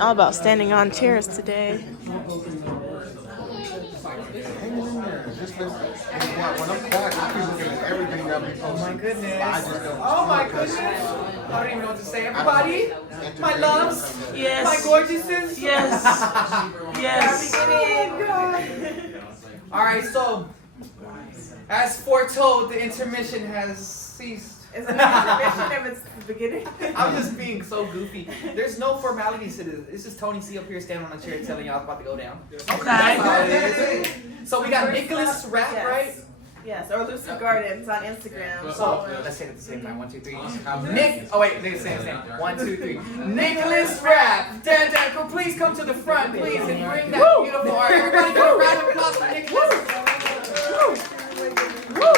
All about standing on chairs today. Oh my goodness. Oh my goodness. I don't even know what to say. Everybody, my loves, Yes. my gorgeouses. Yes. Yes. All right, so as foretold, the intermission has ceased. Is it an intermission if it's the beginning? I'm just being so goofy. There's no formalities to this. It's just Tony C up here standing on a chair telling y'all it's about to go down. Okay. So we got Nicholas Rapp, Yes. right? Yes, or Lucid Gardens on Instagram. So let's say it at the same time. 1, 2, 3. Nick. Oh wait, they're saying the same. 1, 2, 3. Nicholas Rapp. Dad, please come to the front, please, and bring that beautiful art. Everybody, give a round of applause for Nicholas. Woo!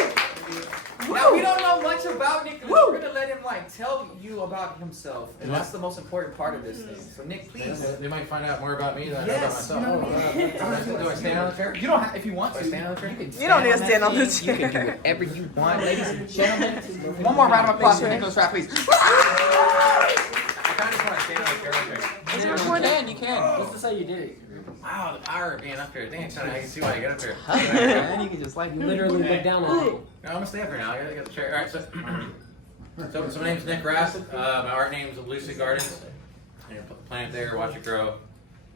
Now we don't know much about Nicholas. We're gonna let him tell you about himself, and that's the most important part of this thing. So Nick, please. They might find out more about me than I know about myself. Do I stand on the chair? You don't have, if you want to. Stand on the chair? You don't need to stand on the You can do chair. whatever you want, ladies and gentlemen. One more round of applause for Nicholas Rapp, please. I kind of just want to stand on the chair. You can. What's to say you did it? Wow, the power of being up here. Dang, I can see why you get up here. And you can just You literally look down on me. No, I'm gonna stay up here now. I gotta get the chair. All right, so my name's Nick Rapp. My art name's Lucid Gardens. Plant it there, watch it grow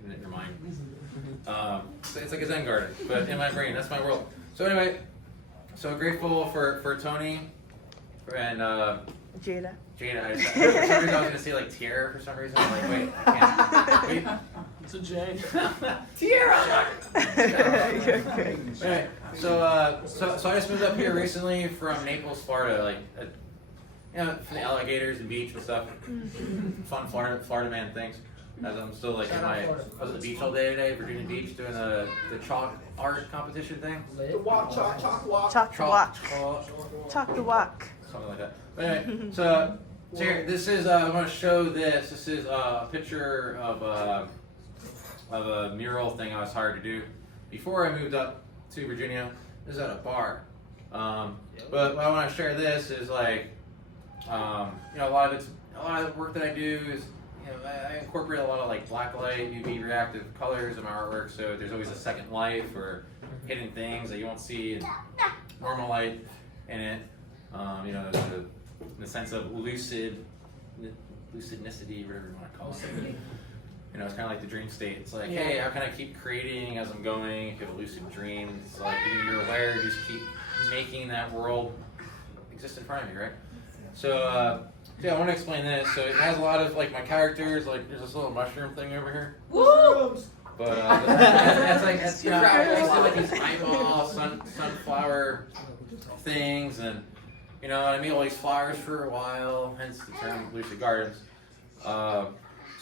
in your mind. It's like a Zen garden, but in my brain. That's my world. So anyway, so grateful for Tony and Jada. Jada. For some reason I was gonna say Tierra for some reason. I'm like, wait, I can't. Wait. It's a J. Tierra. Anyway, so I just moved up here recently from Naples, Florida. From the alligators and beach and stuff. Fun Florida man things. As I'm still I was at the beach all day today, Virginia Beach, doing the chalk art competition thing. Walk, walk. Talk the walk. Chalk, Talk the walk. something like that. But anyway, so here, this is I want to show this. This is a picture of a mural thing I was hired to do before I moved up to Virginia. This is at a bar. But I want to share this is a lot of the work that I do is I incorporate a lot of black light, UV reactive colors in my artwork. So there's always a second life or hidden things that you won't see in normal light in it. The sense of lucidicity, whatever you want to call it. It's kind of like the dream state. It's hey, how can I keep creating as I'm going? If you have a lucid dream, it's you're aware, you just keep making that world exist in front of you, right? So, I want to explain this. So it has a lot of my characters. There's this little mushroom thing over here. Woo! But that's these eyeball sunflower things, and I made all these flowers for a while. Hence the term Lucid Gardens. So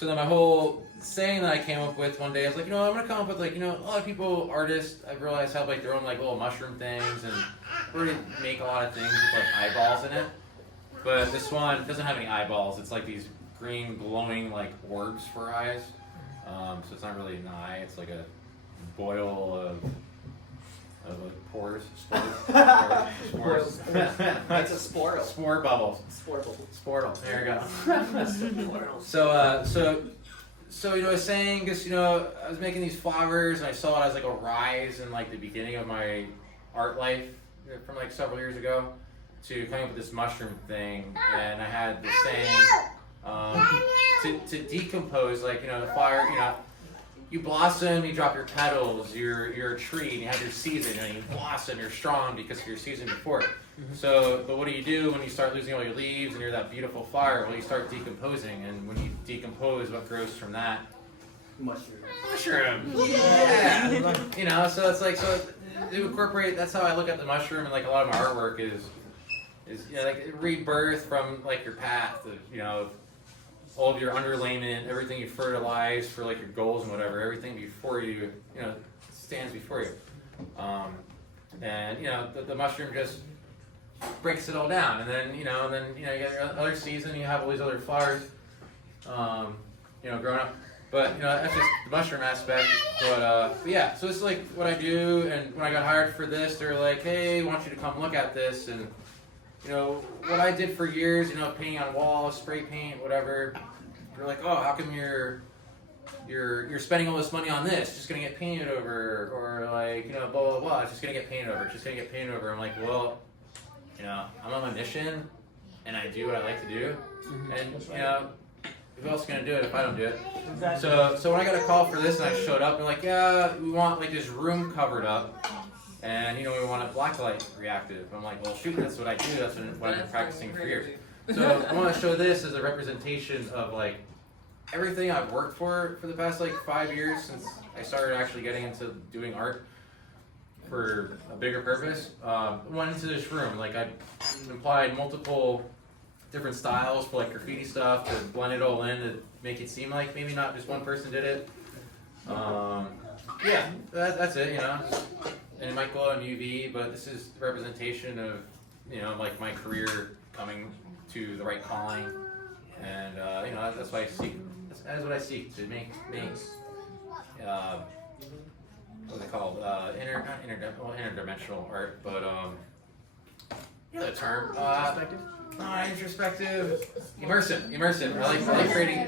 then my whole saying that I came up with one day, I was I'm gonna come up with a lot of people, artists, I've realized have their own little mushroom things, and really make a lot of things with eyeballs in it. But this one doesn't have any eyeballs. It's these green glowing orbs for eyes. So it's not really an eye. It's a boil of pores, spores. That's a sportle. Spore bubbles. Sportle. There you go. So I was saying, because I was making these flowers, and I saw it as a rise in the beginning of my art life from several years ago to coming up with this mushroom thing, and I had this saying to decompose, the flower, you blossom, you drop your petals, you're a tree, and you have your season, and you blossom, you're strong because of your season before. So, but what do when you start losing all your leaves and you're that beautiful flower? Well, you start decomposing, and when you decompose, what grows from that? Mushroom. Yeah. So it's so to incorporate. That's how I look at the mushroom, and a lot of my artwork is rebirth from your path of all of your underlayment, everything you fertilize for your goals and whatever, everything before you stands before you, and the mushroom just breaks it all down, and then you got your other season, you have all these other flowers, growing up. But you know, that's just the mushroom aspect. But yeah, so it's like what I do. And when I got hired for this, they're like, hey, we want you to come look at this. And you know, what I did for years, you know, painting on walls, spray paint, whatever. They're like, oh, how come you're spending all this money on this? It's just gonna get painted over, or like, you know, blah blah blah. It's just gonna get painted over. It's just gonna get painted over. I'm like, well, you know, I'm on a mission, and I do what I like to do, and you know, who else is gonna do it if I don't do it? Exactly. So when I got a call for this, and I showed up, and like, yeah, we want like this room covered up, and you know, we want a blacklight reactive. I'm like, well, shoot, that's what I do. That's what I've been practicing for years. So I want to show this as a representation of like everything I've worked for the past like 5 years since I started actually getting into doing art for a bigger purpose. Went into this room, like I applied multiple different styles for like graffiti stuff to blend it all in to make it seem like maybe not just one person did it. Yeah, that's it, you know. And it might go on UV, but this is the representation of, you know, like my career coming to the right calling, and you know, that's what I seek. That's what I seek, to make what are they called? Interdimensional art, but you know the term. Introspective, immersive. I like creating,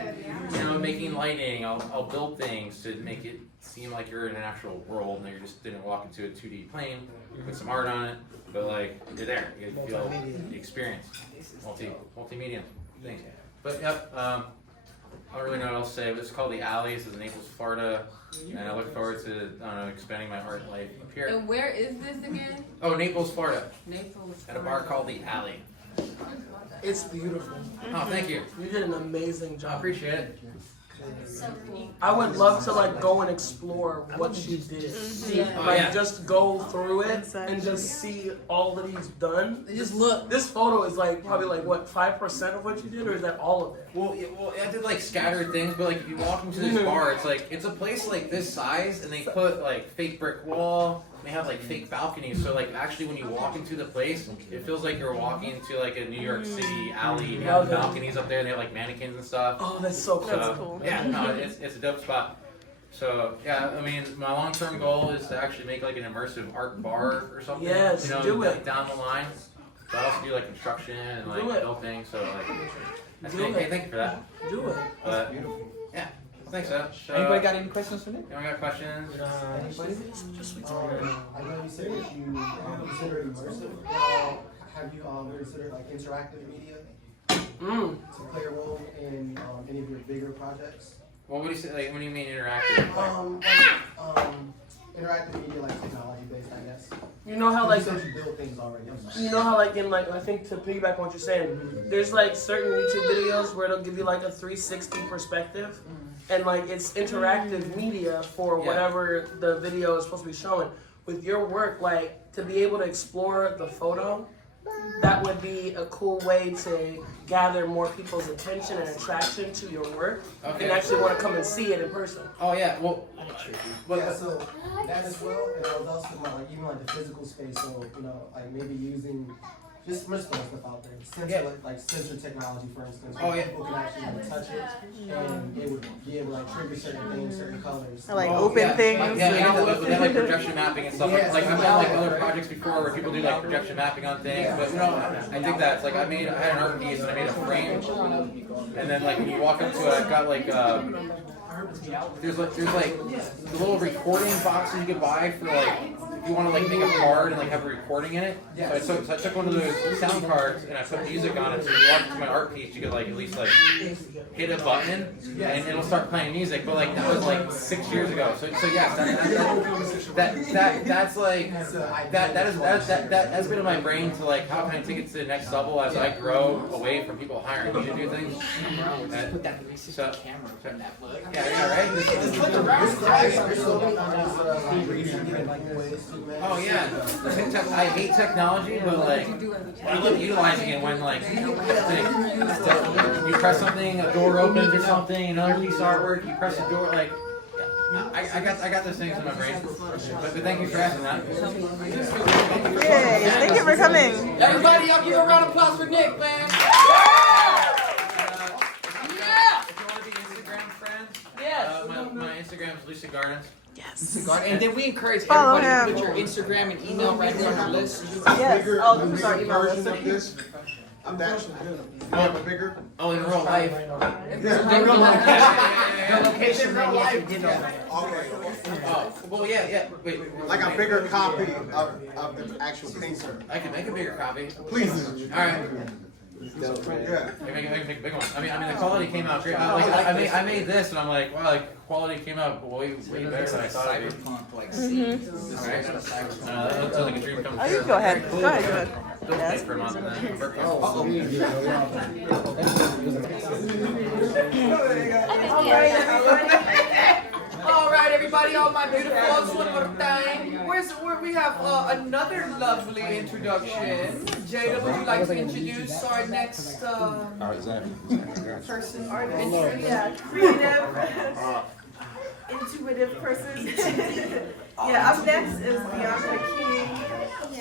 you know, making lighting. I'll build things to make it seem like you're in an actual world, and you just didn't walk into a 2D plane, put some art on it, but like you're there. You get to feel the experience. Multimedia things. But yep, I don't really know what else to say, but it's called The Alley. This is in Naples, Florida, and I look forward to, I don't know, expanding my art life up here. And where is this again? Oh, Naples, Florida, Naples. at a bar called The Alley. It's beautiful. Oh, thank you. You did an amazing I job. appreciate it. So cool. I would love to like go and explore what she did. Yeah. Oh, Like yeah. just go through it and just see all that he's done. Just look. This photo is like probably like what 5% of what you did, or is that all of it? Well, I did like scattered things, but like if you walk into this bar, it's like it's a place like this size, and they put like fake brick wall. They have like fake balconies, so like actually when you walk into the place, it feels like you're walking into like a New York City alley. They have balconies up there, and they have like mannequins and stuff. Oh, that's so cool. That's cool. Yeah, no, it's a dope spot. So yeah, I mean, my long-term goal is to actually make like an immersive art bar or something. Yes, you know, do like, it. down the line. But I also do like construction and like Do it. build things. So like, Do it. thank you for that. Do it. But yeah, thanks, so. Anybody got any questions for Nick? Anyone got questions? Anybody? I know you said that you consider immersive. Have you ever considered like interactive media Mm. to play a role in any of your bigger projects? Well, what do you say? Like, what do you mean interactive? Interactive media like technology based, I guess. You know how like you said you build things already. I'm sorry. you know how like in like I think to piggyback on what you're saying, there's like certain YouTube videos where it'll give you like a 360 perspective, and like it's interactive media for Yeah. whatever the video is supposed to be showing. With your work, like to be able to explore the photo, that would be a cool way to gather more people's attention and attraction to your work, Okay. and actually want to come and see it in person. Oh yeah. Well, Yeah, so that as well, and I was also thinking about like even like the physical space. So you know, like maybe using just throwing stuff out there, sensor like sensor technology, for instance. Where Oh, yeah. people can actually like, touch it, and it would be able to like trigger certain things, certain colors. Or like Oh, open yeah. things. Like, yeah, they have like projection mapping and stuff. Yeah, Like I've so done like yeah. other projects before where people do like projection mapping on things. But you know, I think that's like I had an art piece and I made a frame, and then like when you walk up to it, I've got like there's like the little recording boxes you can buy for like if you want to like make a card and like have a recording in it. So I took one of those sound cards and I put music on it. So when you walk into my art piece, you could like at least like hit a button and it'll start playing music. But like that was like 6 years ago. So yes, that's like that's been in my brain to like how can I take it to the next level as I grow away from people hiring me to do things. So yeah, right. Oh yeah, I hate technology, but like I love utilizing it when like you press something, a door opens or something, another piece of artwork, you press a door, like I got those things in my brain. But thank you for asking that. Yay, thank you for coming. Everybody, y'all give a round of applause for Nick, man. If you want to be Instagram friends, Yes. Lucid Gardens. Yes. And then we encourage Follow everybody to him. put your Instagram and email right there on our list. Yes. Oh, I'm sorry, email version list. of this. I'm that. I have a bigger. Oh, in real life. The location real life. Okay. Oh, well, yeah. Wait. Like a bigger copy of the actual painter. I can make a bigger copy. Please. All right. Yeah. I can make a big one. I mean, the quality came out great. I made this, and I'm like, wow, like quality came out way better than I thought it'd be. Cyberpunk, like Alright. That looks like a dream come Oh, true. you go ahead. Go ahead. Don't pay for a month and then. All right, everybody, all my beautifuls, one more time. Where we have another lovely introduction. Jada, would you like to introduce our next person? Yeah, creative, intuitive person. Yeah, up next is Bianca King.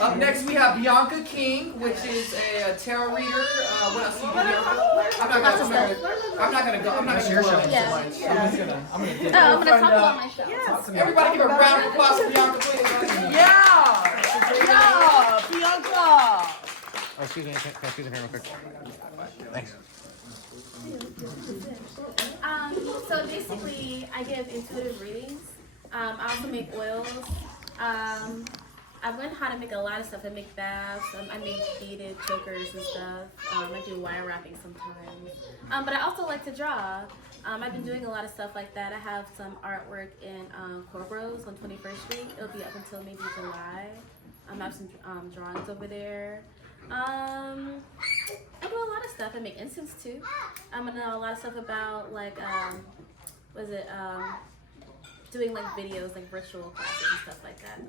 Up next, we have Bianca King, which is a tarot reader. What else do you do, Bianca? I'm not gonna go. I'm not gonna go. Yeah. I'm just gonna. I'm gonna talk about myself. Yes. Everybody give a round of applause for Bianca, please. Yeah, Bianca. Oh, excuse me, can I squeeze in here real quick? Thanks. So basically, I give intuitive readings. I also make oils. I've learned how to make a lot of stuff. I make baths. I make beaded chokers and stuff. I do wire wrapping sometimes. But I also like to draw. I've been doing a lot of stuff like that. I have some artwork in Corbros on 21st Street. It'll be up until maybe July. I have some drawings over there. I do a lot of stuff. I make incense too. I know a lot of stuff about like doing like videos, like virtual classes and stuff like that.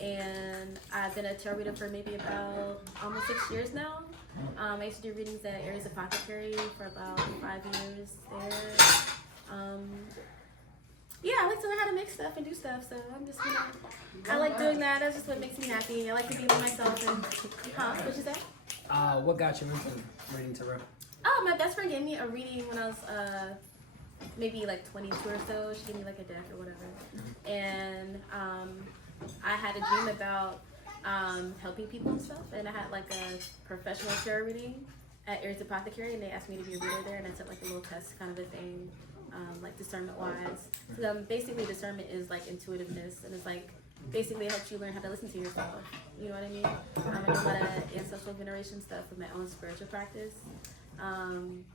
And I've been a tarot reader for maybe about almost 6 years now. I used to do readings at Aries Apothecary for about 5 years there. Yeah, I like to learn how to make stuff and do stuff, so I'm just, I like doing that. That's just what makes me happy. I like to be with myself and, what'd you say? What got you into reading tarot? Oh, my best friend gave me a reading when I was, maybe like 22 or so. She gave me like a deck or whatever. And I had a dream about helping people and stuff. And I had like a professional tarot reading at Aries Apothecary, and they asked me to be a reader there, and I took like a little test kind of a thing, like discernment wise. So basically discernment is like intuitiveness, and it's like basically it helps you learn how to listen to yourself. You know what I mean? I do a lot of ancestral veneration stuff with my own spiritual practice.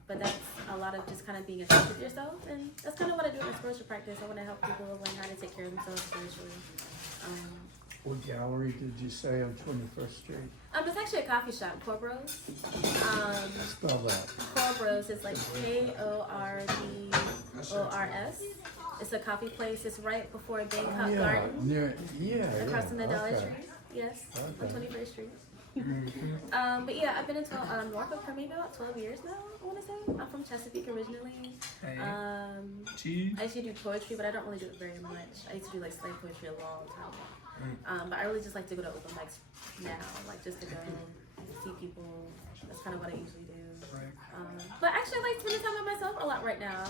But that's a lot of just kind of being in touch with yourself, and that's kind of what I do in my spiritual practice. I want to help people learn how to take care of themselves spiritually. What gallery did you say on 21st Street? It's actually a coffee shop, Corbros. Spell that. Corbros is like Kordors. It's a coffee place. It's right before Bangkok Gardens, across from the Dollar Tree. Yes, on 21st Street. But yeah, I've been in Norfolk for maybe about 12 years now, I want to say. I'm from Chesapeake originally. I used to do poetry, but I don't really do it very much. I used to do like slam poetry a long time ago. But I really just like to go to open mics now, like just to go see people. That's kind of what I usually do. But actually I like spending time with myself a lot right now,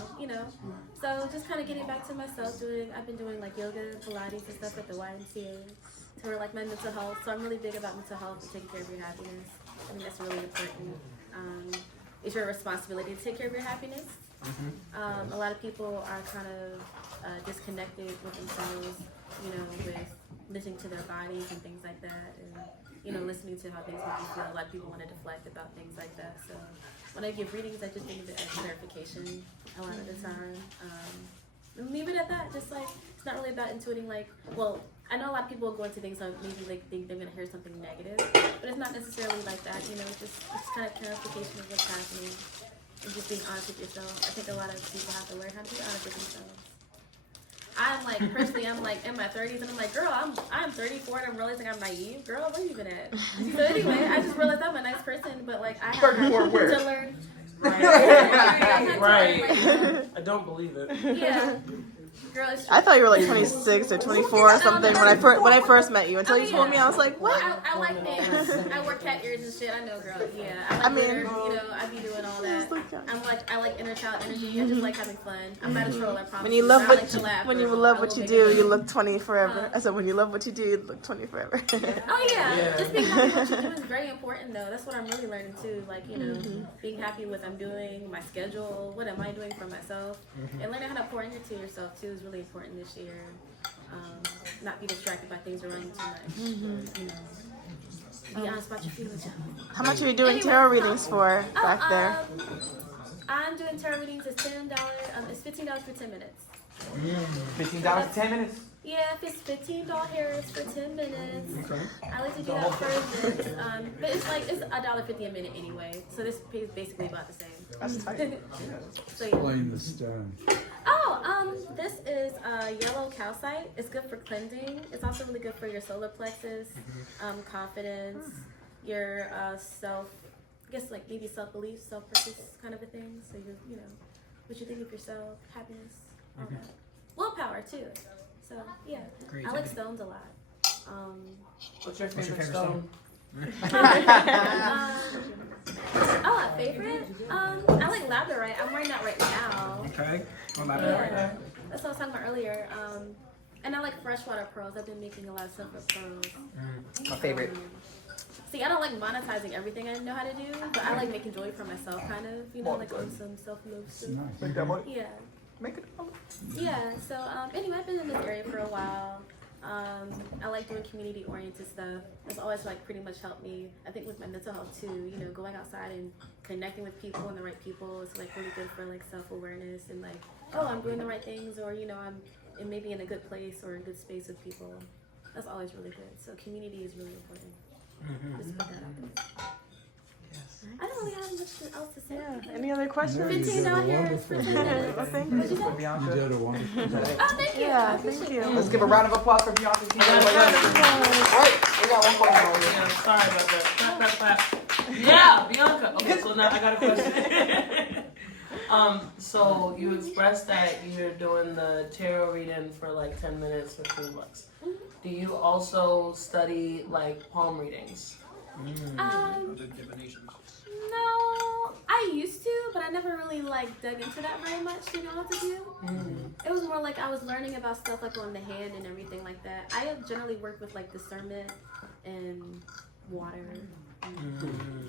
So just kind of getting back to myself, I've been doing like yoga, Pilates and stuff at the YMCA. For like my mental health, so I'm really big about mental health and taking care of your happiness. I think that's really important. It's your responsibility to take care of your happiness. A lot of people are kind of disconnected with themselves, with listening to their bodies and things like that, and listening to how things make you feel. A lot of people want to deflect about things like that. So when I give readings, I just think of it as clarification a lot of the time. And leave it at that. Just like it's not really about intuiting. I know a lot of people go into things like maybe like think they're gonna hear something negative, but it's not necessarily like that. It's kind of clarification of what's happening and just being honest with yourself. I think a lot of people have to learn how to be honest with themselves. I'm like personally, I'm like in my 30s, and I'm like, girl, I'm 34, and I'm realizing I'm naive. Girl, where you been at? So anyway, I just realized I'm a nice person, but like I have to learn. Right. I don't believe it. Yeah. Girl, I thought you were like 26 or 24 or something when I first met you. Until you told me, I was like, what? I like nails. I wear cat ears and shit. I know, girl. Yeah. I like glitter, I be doing all that. I like inner child energy. I just like having fun. I'm not a troll, I promise. When you love I what like to laugh when or you love I what will you make do, a you joke. look 20 forever. I said when you love what you do, you look 20 forever. Oh yeah. Just being happy with what you do is very important though. That's what I'm really learning too. Like, you know, being happy with what I'm doing, my schedule, what am I doing for myself. And learning how to pour into yourself too is really important this year. Not be distracted by things around you too much. You know. Be honest about your feelings. How much are you doing tarot readings for back there? I'm doing tarot readings. It's $10. It's $15 for 10 minutes. $15 for 10 minutes. Yeah, if it's $15 for 10 minutes. Okay. I like to do that for events. But it's $1.50 a minute anyway. So this pays basically about the same. That's tight. So yeah. Explain the stone. This is yellow calcite. It's good for cleansing. It's also really good for your solar plexus, confidence, your self, I guess like maybe self-belief, self-purpose kind of a thing. So you know, what you think of yourself, happiness, all that. Willpower too. So yeah, I like stones a lot. What's your favorite stone? A favorite? I like labradorite. I'm wearing that right now. Okay. Well, Yeah, that's what I was talking about earlier. And I like freshwater pearls. I've been making a lot of stuff with pearls. My favorite. See, I don't like monetizing everything I know how to do, but I like making jewelry for myself, kind of. You know, like on some self-love stuff. Make that money. Yeah. Make it. Yeah. So anyway, I've been in this area for a while. I like doing community-oriented stuff. It's always like pretty much helped me, I think, with my mental health too. You know, going outside and connecting with people and the right people is like really good for like self-awareness and like, oh, I'm doing the right things, or you know, I'm maybe in a good place or in a good space with people. That's always really good. So community is really important. Just put that out there. I don't really have much else to say. Yeah. Any other questions? $15 for 10 minutes. Well, thank What'd you you. say? You Bianca. did a wonderful job. Oh, thank you. Yeah, I thank appreciate you. it. Let's give a round of applause for Bianca. Alright, we got one more. Yeah, sorry about that. Clap, clap, clap. Yeah, Bianca. Okay, so now I got a question. So you expressed that you're doing the tarot reading for like 10 minutes for $3. Do you also study like palm readings? No, I used to, but I never really like dug into that very much to know what to do. It was more like I was learning about stuff like on the hand and everything like that. I have generally worked with like discernment and water.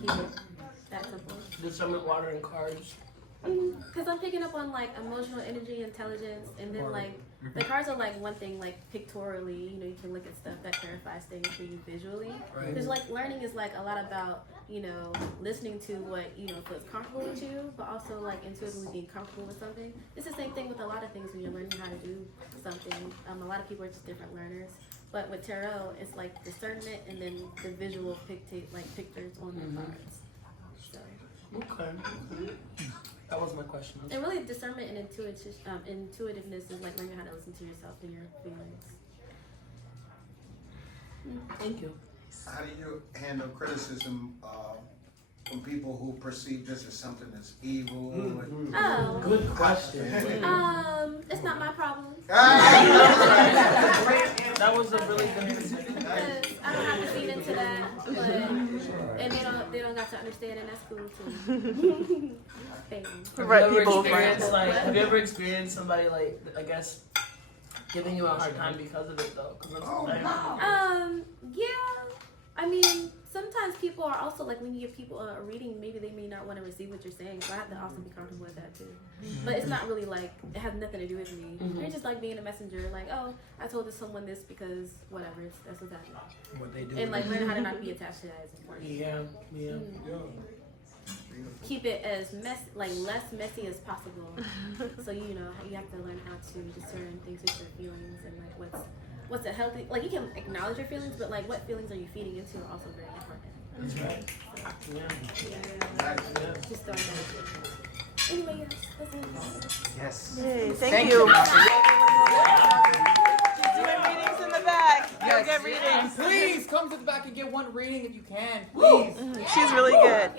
Keep it that simple. Discernment, water, and cards. Because I'm picking up on like emotional energy, intelligence, and then like the cards are like one thing, like pictorially, you know, you can look at stuff that clarifies things for you visually. Because like learning is like a lot about, you know, listening to what, you know, feels comfortable with you, but also like intuitively being comfortable with something. It's the same thing with a lot of things when you're learning how to do something. A lot of people are just different learners. But with tarot, it's like discernment and then the visual pictures on the cards. So. Okay. That was my question. And really, discernment and intuitiveness is like learning how to listen to yourself and your feelings. Thank you. How do you handle criticism from people who perceive this as something that's evil? Oh. Good question. It's not my problem. That was a really good answer. I don't have to feed into that, but and they don't got to understand, and that's cool too. Have you ever experienced somebody like, I guess, giving you a hard time because of it though? Yeah. I mean, sometimes people are also like when you give people a reading, maybe they may not want to receive what you're saying, so I have to also be comfortable with that too. But it's not really like it has nothing to do with me. It's just like being a messenger. Like, oh, I told someone this because whatever. That's what's happening. What they do. And like learn how to not be attached to that is important. Yeah. Keep it as less messy as possible. So you know you have to learn how to discern things with your feelings and like what's a healthy, like you can acknowledge your feelings, but like what feelings are you feeding into are also very important. That's right. Yeah. Just throwing that. Anyway, yes, that's it. Yes. Yay, thank you. Doing readings in the back. Yes. Get readings. Please come to the back and get one reading if you can. Please. She's really good.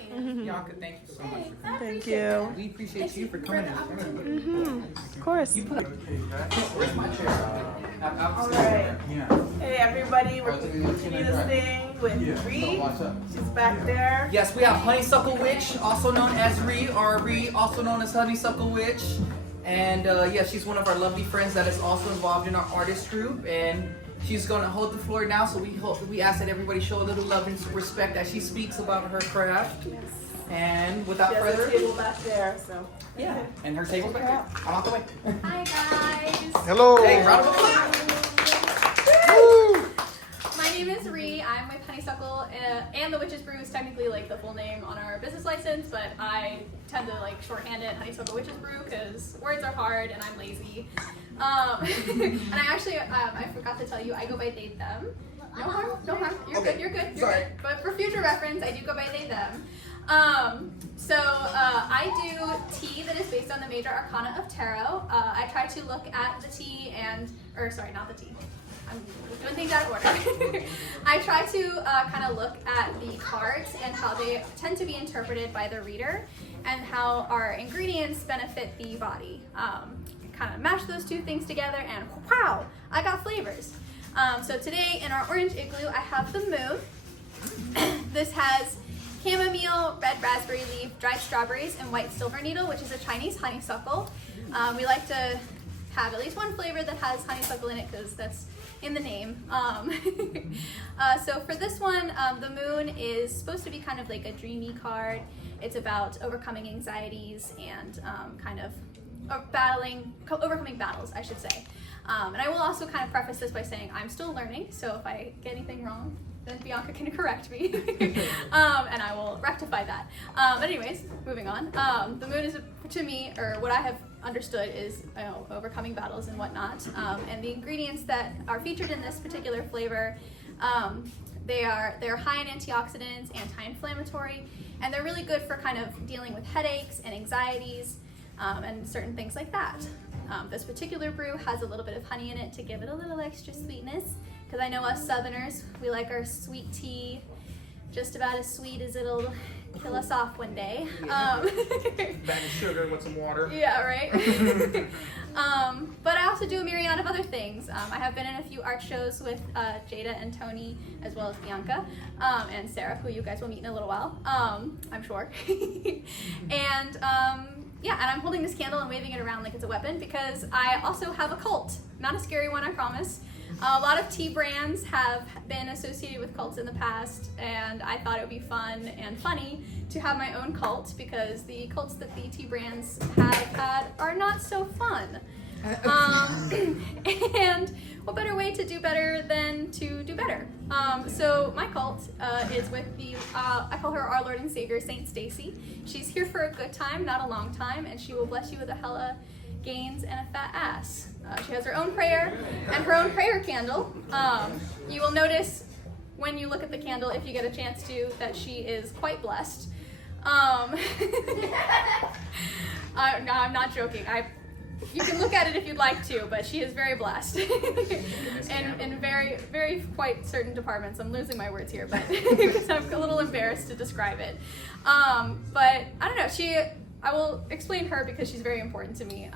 Bianca, thank you so much. Thank you. We appreciate you for coming. Of course. Where's my chair? All right. Hey everybody, we're gonna continue this thing. with Ree. She's back there. Yes, we have Honeysuckle Witch, also known as Ree, or Ree, also known as Honeysuckle Witch. And yeah, she's one of our lovely friends that is also involved in our artist group. And she's going to hold the floor now, so we ask that everybody show a little love and respect as she speaks about her craft. Yes. And without She has further a table back there, so. yeah, and her table's back there. I'm out the way. Hi guys. Hello. Hey, round of applause. My name is Ree. I'm with Honeysuckle, and the Witch's Brew is technically like the full name on our business license, but I tend to like shorthand it Honeysuckle Witch's Brew because words are hard and I'm lazy. And I actually, I forgot to tell you, I go by they, them. No harm, no harm. You're Okay. good, you're good, you're Sorry. good. But for future reference, I do go by they, them. So I do tea that is based on the major arcana of tarot. I try to look at the tea not the tea. I'm doing things out of order. I try to kind of look at the cards and how they tend to be interpreted by the reader and how our ingredients benefit the body. Kind of mash those two things together and wow, I got flavors. So today in our orange igloo, I have the moon. This has chamomile, red raspberry leaf, dried strawberries, and white silver needle, which is a Chinese honeysuckle. We like to have at least one flavor that has honeysuckle in it because that's in the name. So for this one, the moon is supposed to be kind of like a dreamy card. It's about overcoming anxieties and kind of overcoming battles, I should say. And I will also kind of preface this by saying I'm still learning, so if I get anything wrong, then Bianca can correct me, and I will rectify that. But anyways, moving on. The moon is, to me, or what I have understood is, overcoming battles and whatnot. And the ingredients that are featured in this particular flavor, they're high in antioxidants, anti-inflammatory, and they're really good for kind of dealing with headaches and anxieties, and certain things like that. This particular brew has a little bit of honey in it to give it a little extra sweetness, because I know us Southerners, we like our sweet tea just about as sweet as it'll kill us off one day. Bag of sugar with some water. Yeah, right? But I also do a myriad of other things. I have been in a few art shows with Jada and Tony, as well as Bianca, and Sarah, who you guys will meet in a little while, I'm sure. And yeah, and I'm holding this candle and waving it around like it's a weapon because I also have a cult. Not a scary one, I promise. A lot of tea brands have been associated with cults in the past, and I thought it would be fun and funny to have my own cult because the cults that the tea brands have had are not so fun. And what better way to do better than to do better? So my cult is with the, I call her our Lord and Savior, Saint Stacy. She's here for a good time, not a long time, and she will bless you with a hella gains and a fat ass. She has her own prayer and her own prayer candle. You will notice when you look at the candle, if you get a chance to, that she is quite blessed. No, I'm not joking. You can look at it if you'd like to, but she is very blessed. And in very, very quite certain departments. I'm losing my words here, but because I'm a little embarrassed to describe it. But I don't know, I will explain her because she's very important to me.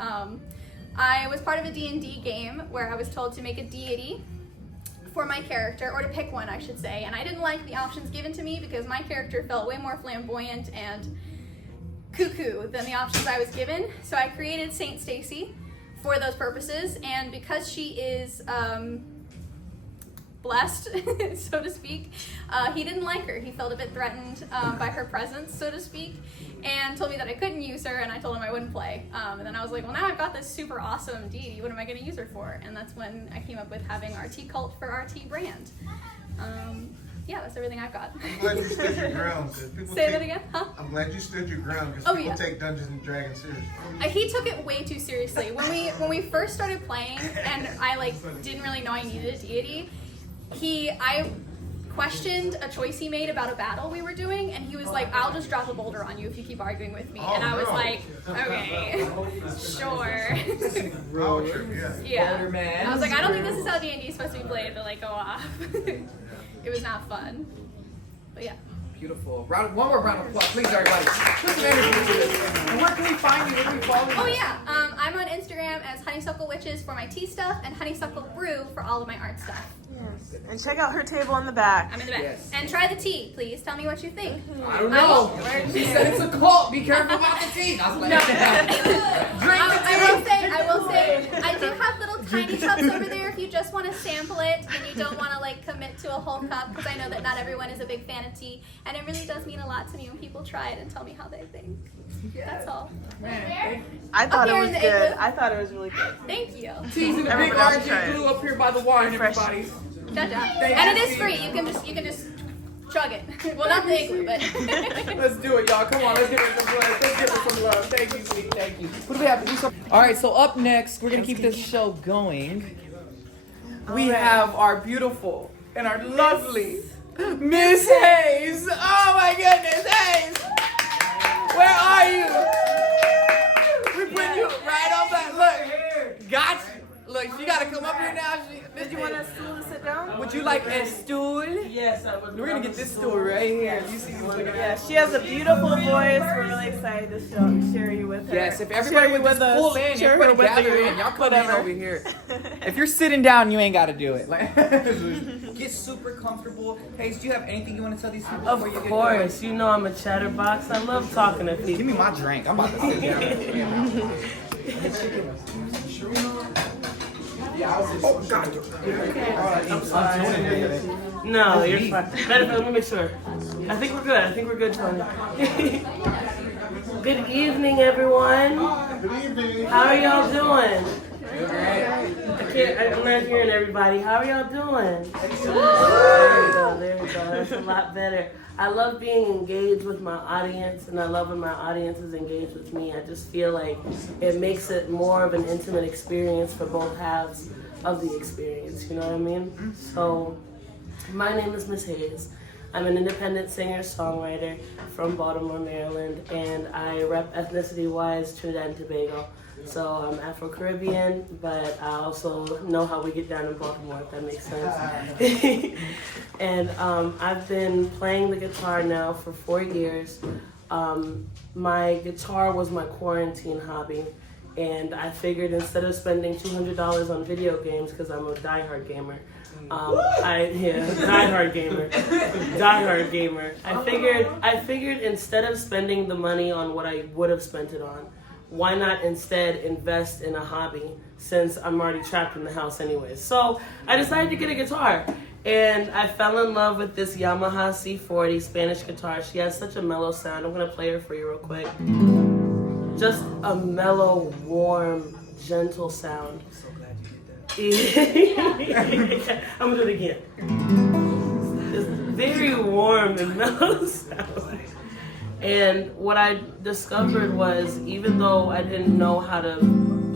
I was part of a D&D game where I was told to make a deity for my character, or to pick one, I should say, and I didn't like the options given to me because my character felt way more flamboyant and cuckoo than the options I was given. So I created Saint Stacy for those purposes, and because she is blessed, so to speak, he didn't like her. He felt a bit threatened by her presence, so to speak, and told me that I couldn't use her, and I told him I wouldn't play. And then I was like, well, now I've got this super awesome deity, what am I going to use her for? And that's when I came up with having our tea cult for our tea brand. Yeah, that's everything I've got. I'm glad you stood your ground. Say that again? Huh? I'm glad you stood your ground because people take Dungeons and Dragons seriously. He took it way too seriously. When we first started playing, and I didn't really know I needed a deity, I questioned a choice he made about a battle we were doing, and he was like, I'll just drop a boulder on you if you keep arguing with me. And I was like, okay, sure. Yeah. Boulder man. I was like, I don't think this is how D&D is supposed to be played, to go off. It was not fun. But yeah. Beautiful. One more round of applause, please, everybody. Put some energy into this. And where can we find you? Where can we follow you? Oh yeah, I'm on Instagram as Honeysuckle Witches for my tea stuff, and Honeysuckle Brew for all of my art stuff. Yes. And check out her table in the back. I'm in the back. Yes. And try the tea, please. Tell me what you think. I don't know. She said it's a cult. Be careful about the tea. I was like, No. drink the tea. I will say, I do have little tiny cups over there if you just want to sample it and you don't want to like commit to a whole cup, because I know that not everyone is a big fan of tea, and it really does mean a lot to me when people try it and tell me how they think. That's all. I thought it Up here was in the good. igloo. I thought it was really good. Thank you. Tea's in the big Everyone else orange try it. glue up here by the wine, Fresh. everybody. Cha-cha. Thank And you, it is Tea. free. You can just chug it. Well, not the igloo, but. Let's do it, y'all. Come on, let's give her some love. Let's give her some love. Thank you, sweetie. Thank you. What do we have to do? All right, so up next, we're gonna keep this show going. We have our beautiful and our lovely Miss Hayes. Oh my goodness, Hayes! Where are you? We put you right on that. Look, got you. Look, she gotta come up here now. Did you want a stool to sit down? Would you like a stool? Yes, I would. We're gonna get this stool right here. You see who's looking Yeah, at? she has a beautiful voice. We're really excited to share you with her. Yes, if everybody Share you would just pull in, Share everybody her with gather you. in. Y'all come in Whatever. over here. If you're sitting down, you ain't gotta do it. Like, get super comfortable. Hayes, do you have anything you want to tell these people Of before you get course, you know I'm a chatterbox. I love talking to going? Give people. me my drink. I'm about to sit down. Oh God! I'm sorry. No, you're fine. Matter of fact, let me make sure. I think we're good, Tony. Good evening, everyone. Good evening. How are y'all doing? I'm not hearing everybody. How are y'all doing? There we go. That's a lot better. I love being engaged with my audience, and I love when my audience is engaged with me. I just feel like it makes it more of an intimate experience for both halves of the experience, you know what I mean? So, my name is Miss Hayes. I'm an independent singer-songwriter from Baltimore, Maryland, and I rep ethnicity-wise Trinidad and Tobago. So I'm Afro-Caribbean, but I also know how we get down in Baltimore, if that makes sense. And I've been playing the guitar now for 4 years. My guitar was my quarantine hobby, and I figured instead of spending $200 on video games, because I'm a diehard gamer, diehard gamer. I figured instead of spending the money on what I would have spent it on, why not instead invest in a hobby, since I'm already trapped in the house anyways. So I decided to get a guitar, and I fell in love with this Yamaha C40 Spanish guitar. She has such a mellow sound. I'm gonna play her for you real quick. Just a mellow, warm, gentle sound. I'm so glad you did that. I'm gonna do it again. Just very warm and mellow sound. And what I discovered was, even though I didn't know how to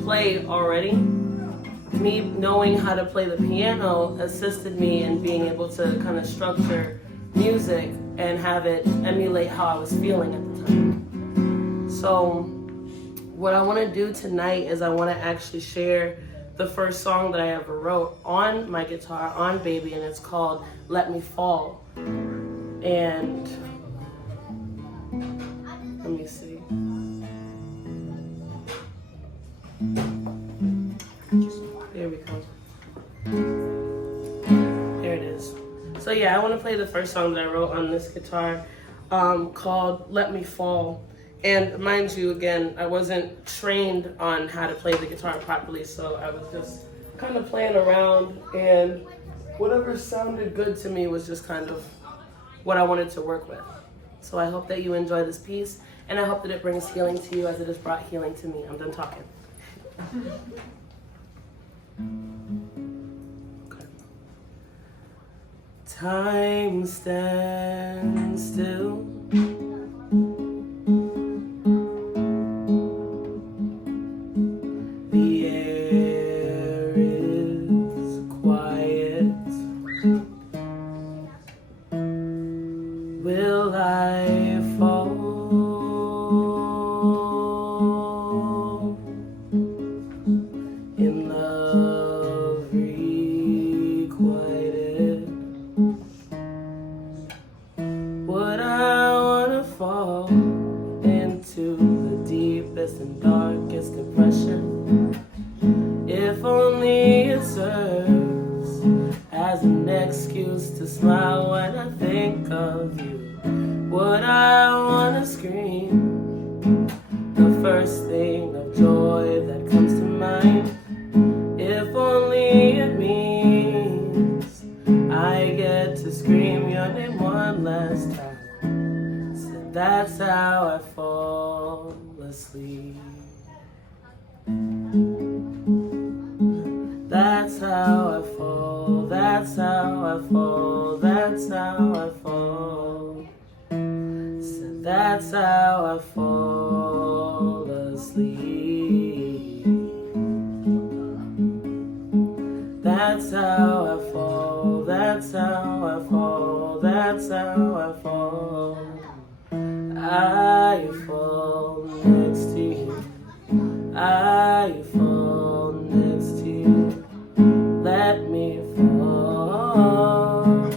play already, me knowing how to play the piano assisted me in being able to kind of structure music and have it emulate how I was feeling at the time. So what I want to do tonight is I want to actually share the first song that I ever wrote on my guitar, on Baby, and it's called Let Me Fall. And let me see. There we go. There it is. So yeah, I want to play the first song that I wrote on this guitar, called Let Me Fall. And mind you, again, I wasn't trained on how to play the guitar properly, so I was just kind of playing around, and whatever sounded good to me was just kind of what I wanted to work with. So I hope that you enjoy this piece, and I hope that it brings healing to you as it has brought healing to me. I'm done talking. Okay. Time stands still. The air is quiet. Will I fall in love requited? Would I wanna fall into the deepest and darkest depression? If only it serves as an the first thing of joy that comes to mind. If only it means I get to scream your name one last time. So that's how I fall asleep. That's how I fall, that's how I fall, that's how I fall. So that's how I fall asleep. That's how I fall, that's how I fall, that's how I fall. I fall next to you. I fall next to you. Let me fall.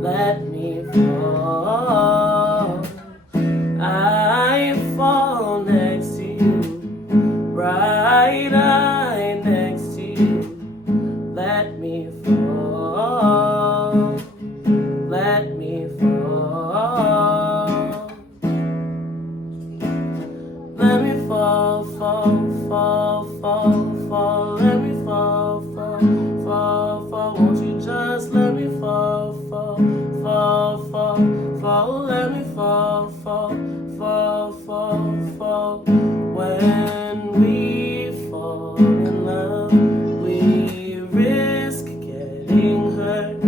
Let me fall. I fall next to you. Right eye next to you. Let me fall. Let me fall. Let me fall, fall, fall, fall, fall. Let me fall, fall, fall, fall. Won't you just let me fall, fall, fall, fall, fall. Let me fall, fall, fall, fall, fall. When we fall in love, we risk getting hurt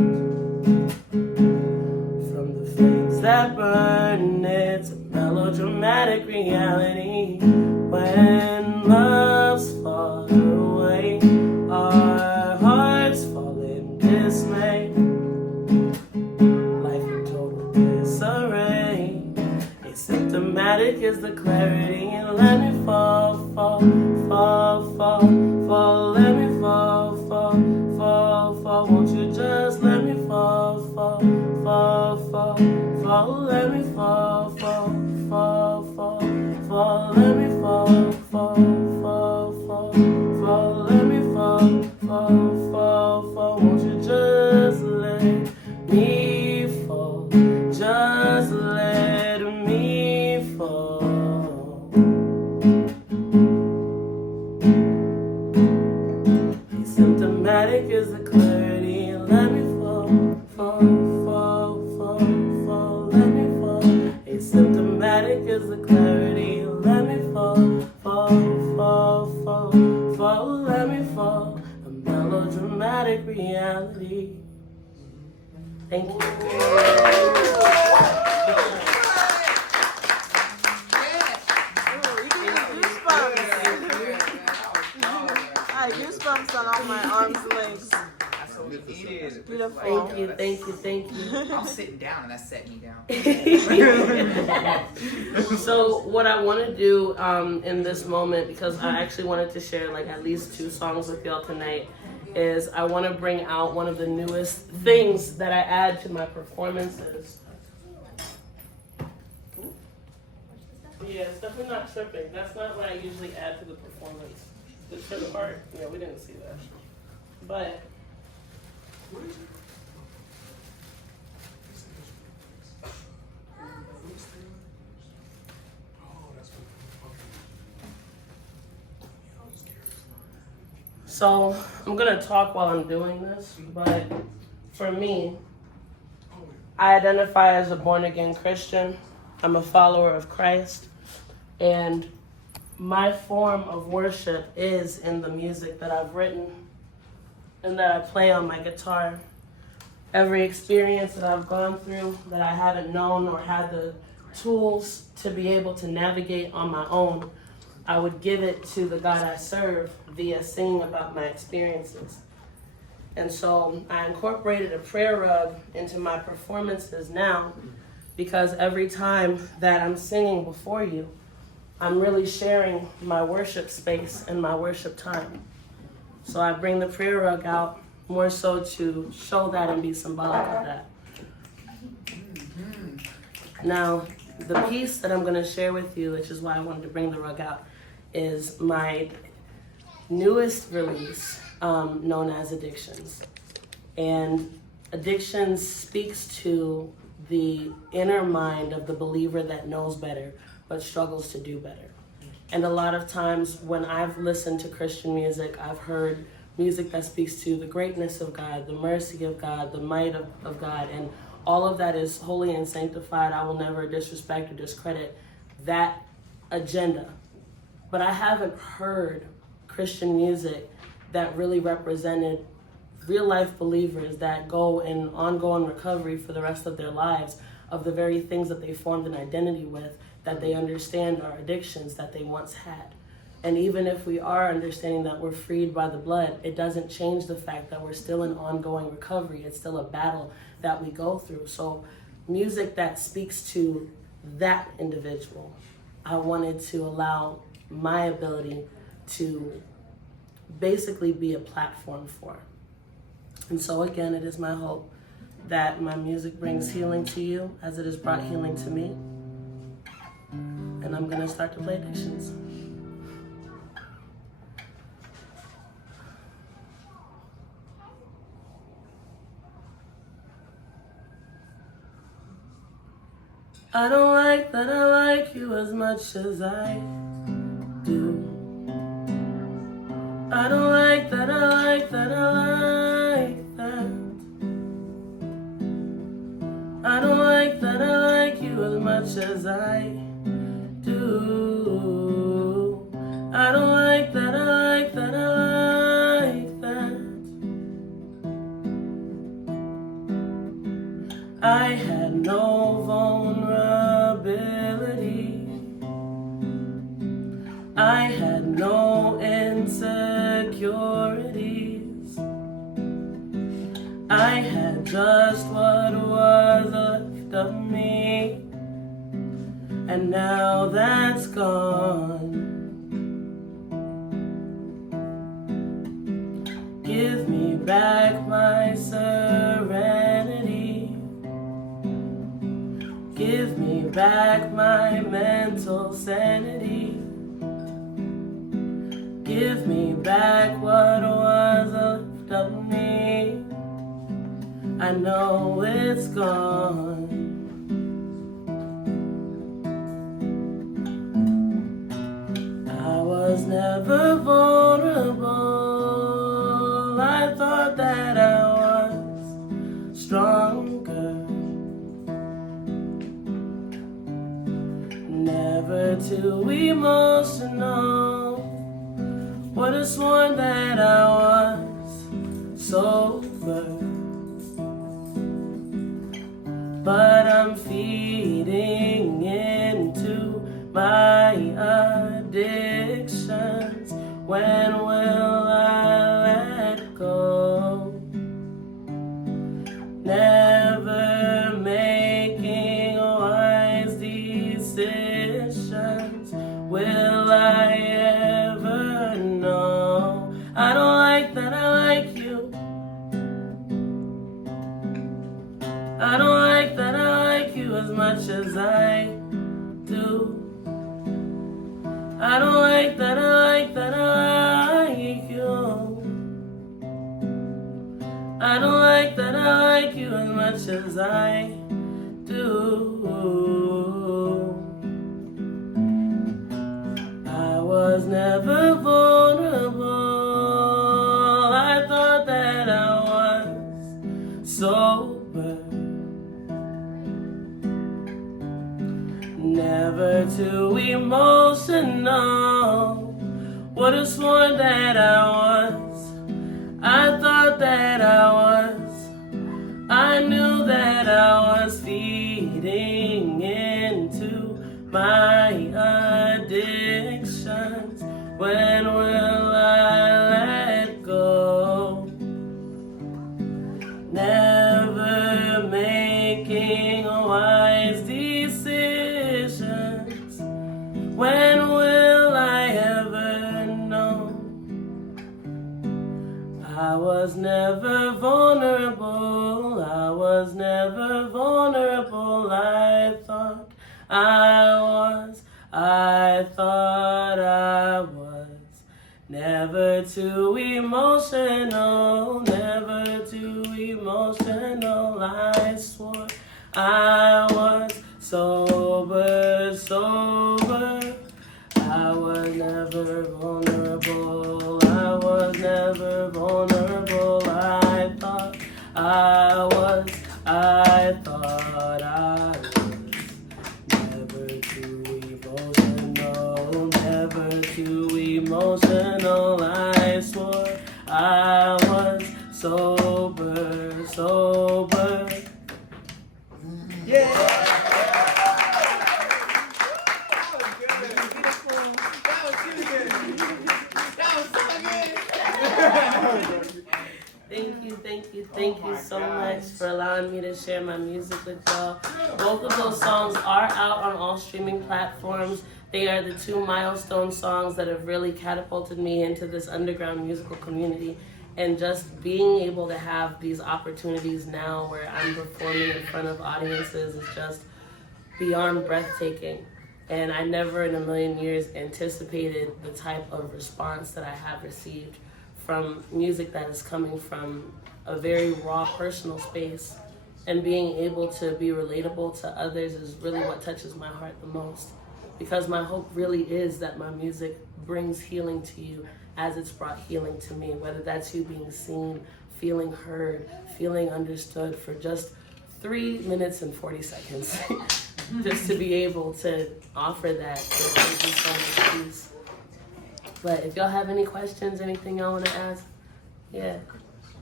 from the flames that burn. It's a melodramatic reality. When love's far away, our hearts fall in dismay. Life in total disarray. Asymptomatic is the clarity. Let me fall, fall, fall, fall, fall. Let me fall, fall, fall, fall. Won't you just let me fall, fall, fall, fall, fall. Let me fall, fall, fall, fall, fall. Let me fall, fall, fall, fall, fall. Let me fall, fall, fall, fall. Won't you just let me fall? Just let me fall. Symptomatic is the clarity. Let me fall, fall, fall, fall, fall. Let me fall. Asymptomatic is the clarity. Let me fall, fall, fall, fall, fall. Let me fall. A melodramatic reality. Thank you. I have goosebumps on all my arms and legs. That's what we needed. Beautiful. Thank you, thank you, thank you. I'm sitting down and that set me down. So what I want to do in this moment, because I actually wanted to share like at least 2 songs with y'all tonight, is I want to bring out one of the newest things that I add to my performances. Yeah, it's definitely not tripping. That's not what I usually add to the performance. It's for the art. Yeah, we didn't see that. But so I'm gonna talk while I'm doing this, but for me, I identify as a born-again Christian. I'm a follower of Christ, and my form of worship is in the music that I've written and that I play on my guitar. Every experience that I've gone through that I haven't known or had the tools to be able to navigate on my own, I would give it to the God I serve via singing about my experiences. And so I incorporated a prayer rug into my performances now, because every time that I'm singing before you, I'm really sharing my worship space and my worship time. So I bring the prayer rug out more so to show that and be symbolic of that. Now, the piece that I'm going to share with you, which is why I wanted to bring the rug out, is my newest release, known as Addictions. And Addictions speaks to the inner mind of the believer that knows better but struggles to do better. And a lot of times when I've listened to Christian music, I've heard music that speaks to the greatness of God, the mercy of God, the might of God, and all of that is holy and sanctified. I will never disrespect or discredit that agenda. But I haven't heard Christian music that really represented real life believers that go in ongoing recovery for the rest of their lives of the very things that they formed an identity with, that they understand are addictions that they once had. And even if we are understanding that we're freed by the blood, it doesn't change the fact that we're still in ongoing recovery. It's still a battle that we go through. So music that speaks to that individual, I wanted to allow my ability to basically be a platform for. And so again, it is my hope that my music brings healing to you as it has brought healing to me. And I'm gonna start to play Addictions. I don't like that I like you as much as I do. I don't like that I like that I like that. I don't like that I like you as much as I do. I don't like that I like that I like that. I had no vulnerability. I had no insecurities. I had just what was left of me. And now that's gone. Give me back my serenity. Give me back my mental sanity. Give me back what was left of me. I know it's gone. I was never vulnerable. I thought that I was stronger. Never too emotional. Would have sworn that I was sober. But I'm feeding into my addictions. When will I let go? Never making wise decisions. Will I ever know? I don't like that I like you. I don't like that I like you as much as I do. I don't like that I like that I like you. I don't like that I like you as much as I do. I was never vulnerable. I thought that I was sober. Never too emotional. Would have sworn that I was. I thought that I was. I knew that I was feeding into my addictions. When will I let go? Never making wise decisions. When will I ever know? I was never vulnerable. I was never vulnerable. I thought I was. I thought I was. Never too emotional. Never too emotional. I swore I was sober, sober. I I was never vulnerable. I was never vulnerable. I thought I was. I thought I was. Never too emotional. Never too emotional. I swore I was sober, sober. Yeah. Thank you so much for allowing me to share my music with y'all. Both of those songs are out on all streaming platforms. They are the 2 milestone songs that have really catapulted me into this underground musical community. And just being able to have these opportunities now where I'm performing in front of audiences is just beyond breathtaking. And I never in a million years anticipated the type of response that I have received from music that is coming from a very raw personal space, and being able to be relatable to others is really what touches my heart the most, because my hope really is that my music brings healing to you as it's brought healing to me, whether that's you being seen, feeling heard, feeling understood for just 3 minutes and 40 seconds. Just to be able to offer that to give you so much peace. But if y'all have any questions, anything y'all want to ask? Yeah.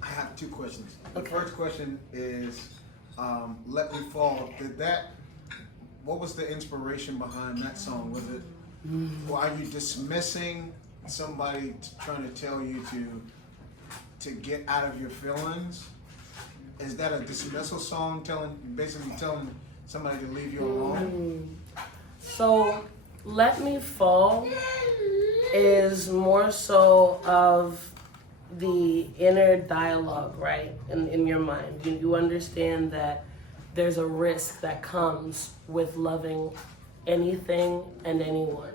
I have 2 questions. The Okay. first question is, Let Me Fall. What was the inspiration behind that song? Was it, or are you dismissing somebody trying to tell you to get out of your feelings? Is that a dismissal song basically telling somebody to leave you alone? So, Let Me Fall is more so of the inner dialogue, right, in your mind. You understand that there's a risk that comes with loving anything and anyone.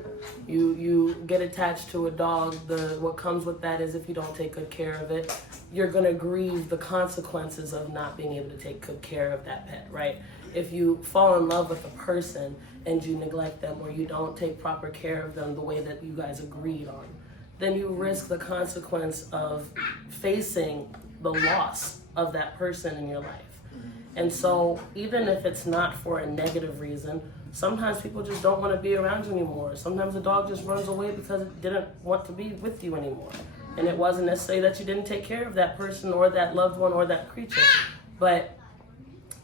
You get attached to a dog. What comes with that is if you don't take good care of it, you're gonna grieve the consequences of not being able to take good care of that pet, right? If you fall in love with a person and you neglect them, or you don't take proper care of them the way that you guys agreed on, then you risk the consequence of facing the loss of that person in your life. And so even if it's not for a negative reason, sometimes people just don't want to be around you anymore. Sometimes the dog just runs away because it didn't want to be with you anymore. And it wasn't necessarily that you didn't take care of that person or that loved one or that creature. But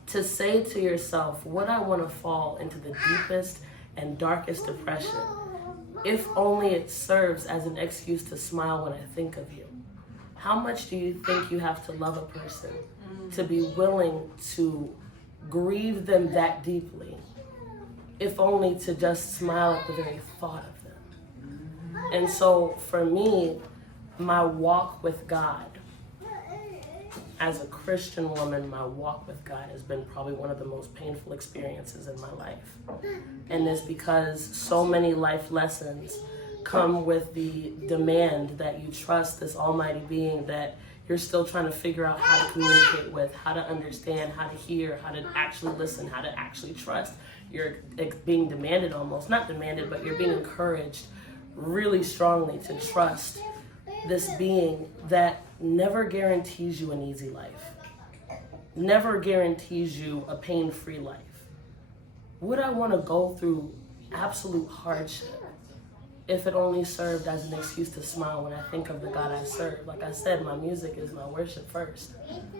to say to yourself, would I want to fall into the deepest and darkest depression if only it serves as an excuse to smile when I think of you? How much do you think you have to love a person to be willing to grieve them that deeply, if only to just smile at the very thought of them? And so for me, my walk with God, as a Christian woman, my walk with God has been probably one of the most painful experiences in my life. And it's because so many life lessons come with the demand that you trust this almighty being that you're still trying to figure out how to communicate with, how to understand, how to hear, how to actually listen, how to actually trust. You're being demanded almost, not demanded, but you're being encouraged really strongly to trust this being that never guarantees you an easy life, never guarantees you a pain-free life. Would I want to go through absolute hardship if it only served as an excuse to smile when I think of the God I serve? Like I said, my music is my worship first,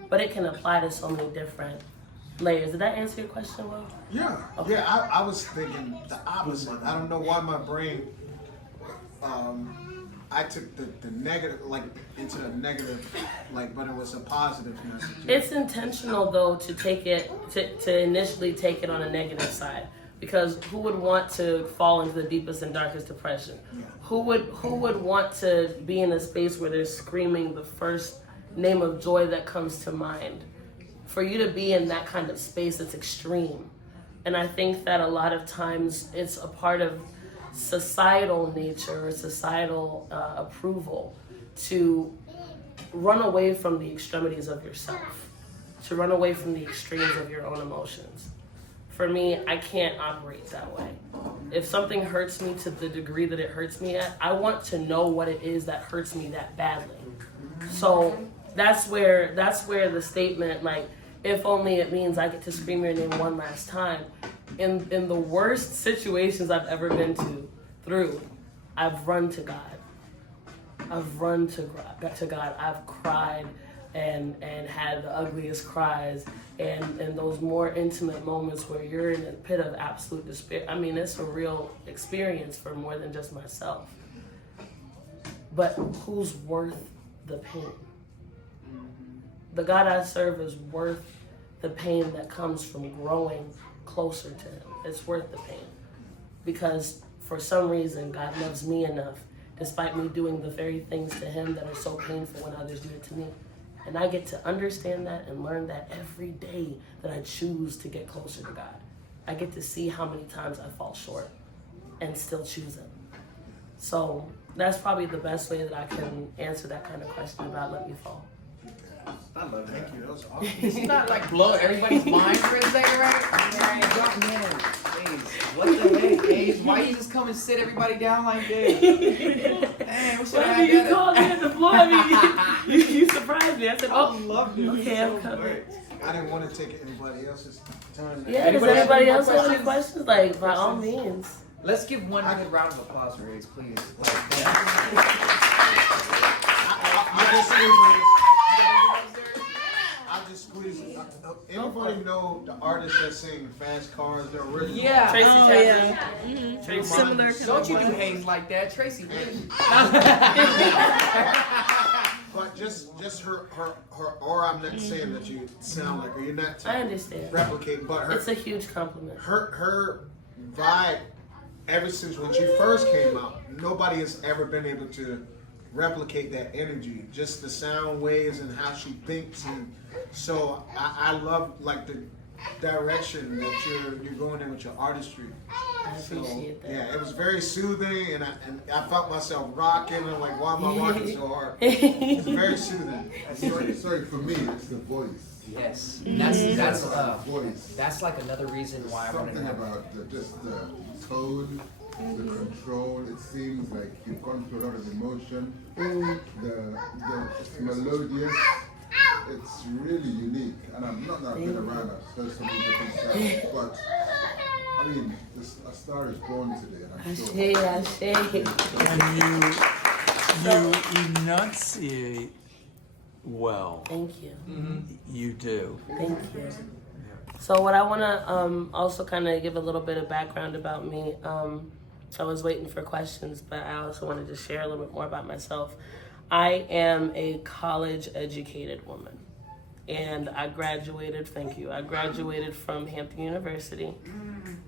but it can apply to so many different layers. Did that answer your question well? Yeah. Okay. Yeah, I was thinking the opposite. I don't know why my brain, I took the negative, like, into the negative, like, but it was a positive message. It's intentional, though, to take it, to initially take it on a negative side. Because who would want to fall into the deepest and darkest depression? Yeah. Who would want to be in a space where they're screaming the first name of joy that comes to mind? For you to be in that kind of space, it's extreme. And I think that a lot of times it's a part of societal nature or societal approval to run away from the extremities of yourself, to run away from the extremes of your own emotions. For me, I can't operate that way. If something hurts me to the degree that it hurts me at, I want to know what it is that hurts me that badly. So that's where the statement, like, if only it means I get to scream your name one last time. In the worst situations I've ever been through, I've run to God. I've run to God. I've cried and had the ugliest cries and those more intimate moments where you're in a pit of absolute despair. I mean, it's a real experience for more than just myself. But who's worth the pain? The God I serve is worth the pain that comes from growing closer to him. It's worth the pain. Because for some reason, God loves me enough, despite me doing the very things to him that are so painful when others do it to me. And I get to understand that and learn that every day that I choose to get closer to God. I get to see how many times I fall short and still choose him. So that's probably the best way that I can answer that kind of question about Let Me Fall. I love that. Thank you. That was awesome. It's not like blow everybody's mind for a second, right? Man, what the heck, Ace? Why you just come and sit everybody down like this? Dang, we should have You called me at the floor. I mean, you surprised me. I said, I love it. okay, I'm coming. I didn't want to take anybody else's time. Yeah, does anybody else have any questions? Like, by all means. Let's give one good round of applause for Ace, please. I'll just squeeze it. Anybody know the artist that sing Fast Cars? They're original. Yeah. Tracy yeah. Chapman. Tracy. Similar. Don't you do Hayes like that, Tracy? But just her or I'm not saying that you sound like her. You're not I understand. replicating, but her It's a huge compliment. her vibe ever since when she first came out, nobody has ever been able to replicate that energy. Just the sound waves and how she thinks, and so I love like the direction that you're going in with your artistry. I appreciate that. Yeah, it was very soothing, and I felt myself rocking. And I'm like, why am I rocking so hard? It's very soothing. Sorry, for me, it's the voice. Yes, Voice. that's like another reason why I wanted to Something have. about just the tone, the control. It seems like you've gone through a lot of emotion. It's melodious. It's really unique, and I'm not that I've been around. I've heard so many different styles, but I mean, a star is born today, and I'm sure. I say. And you enunciate well. Thank you. You do. Thank you. So what I want to also kind of give a little bit of background about me. I was waiting for questions, but I also wanted to share a little bit more about myself. I am a college-educated woman, and I graduated from Hampton University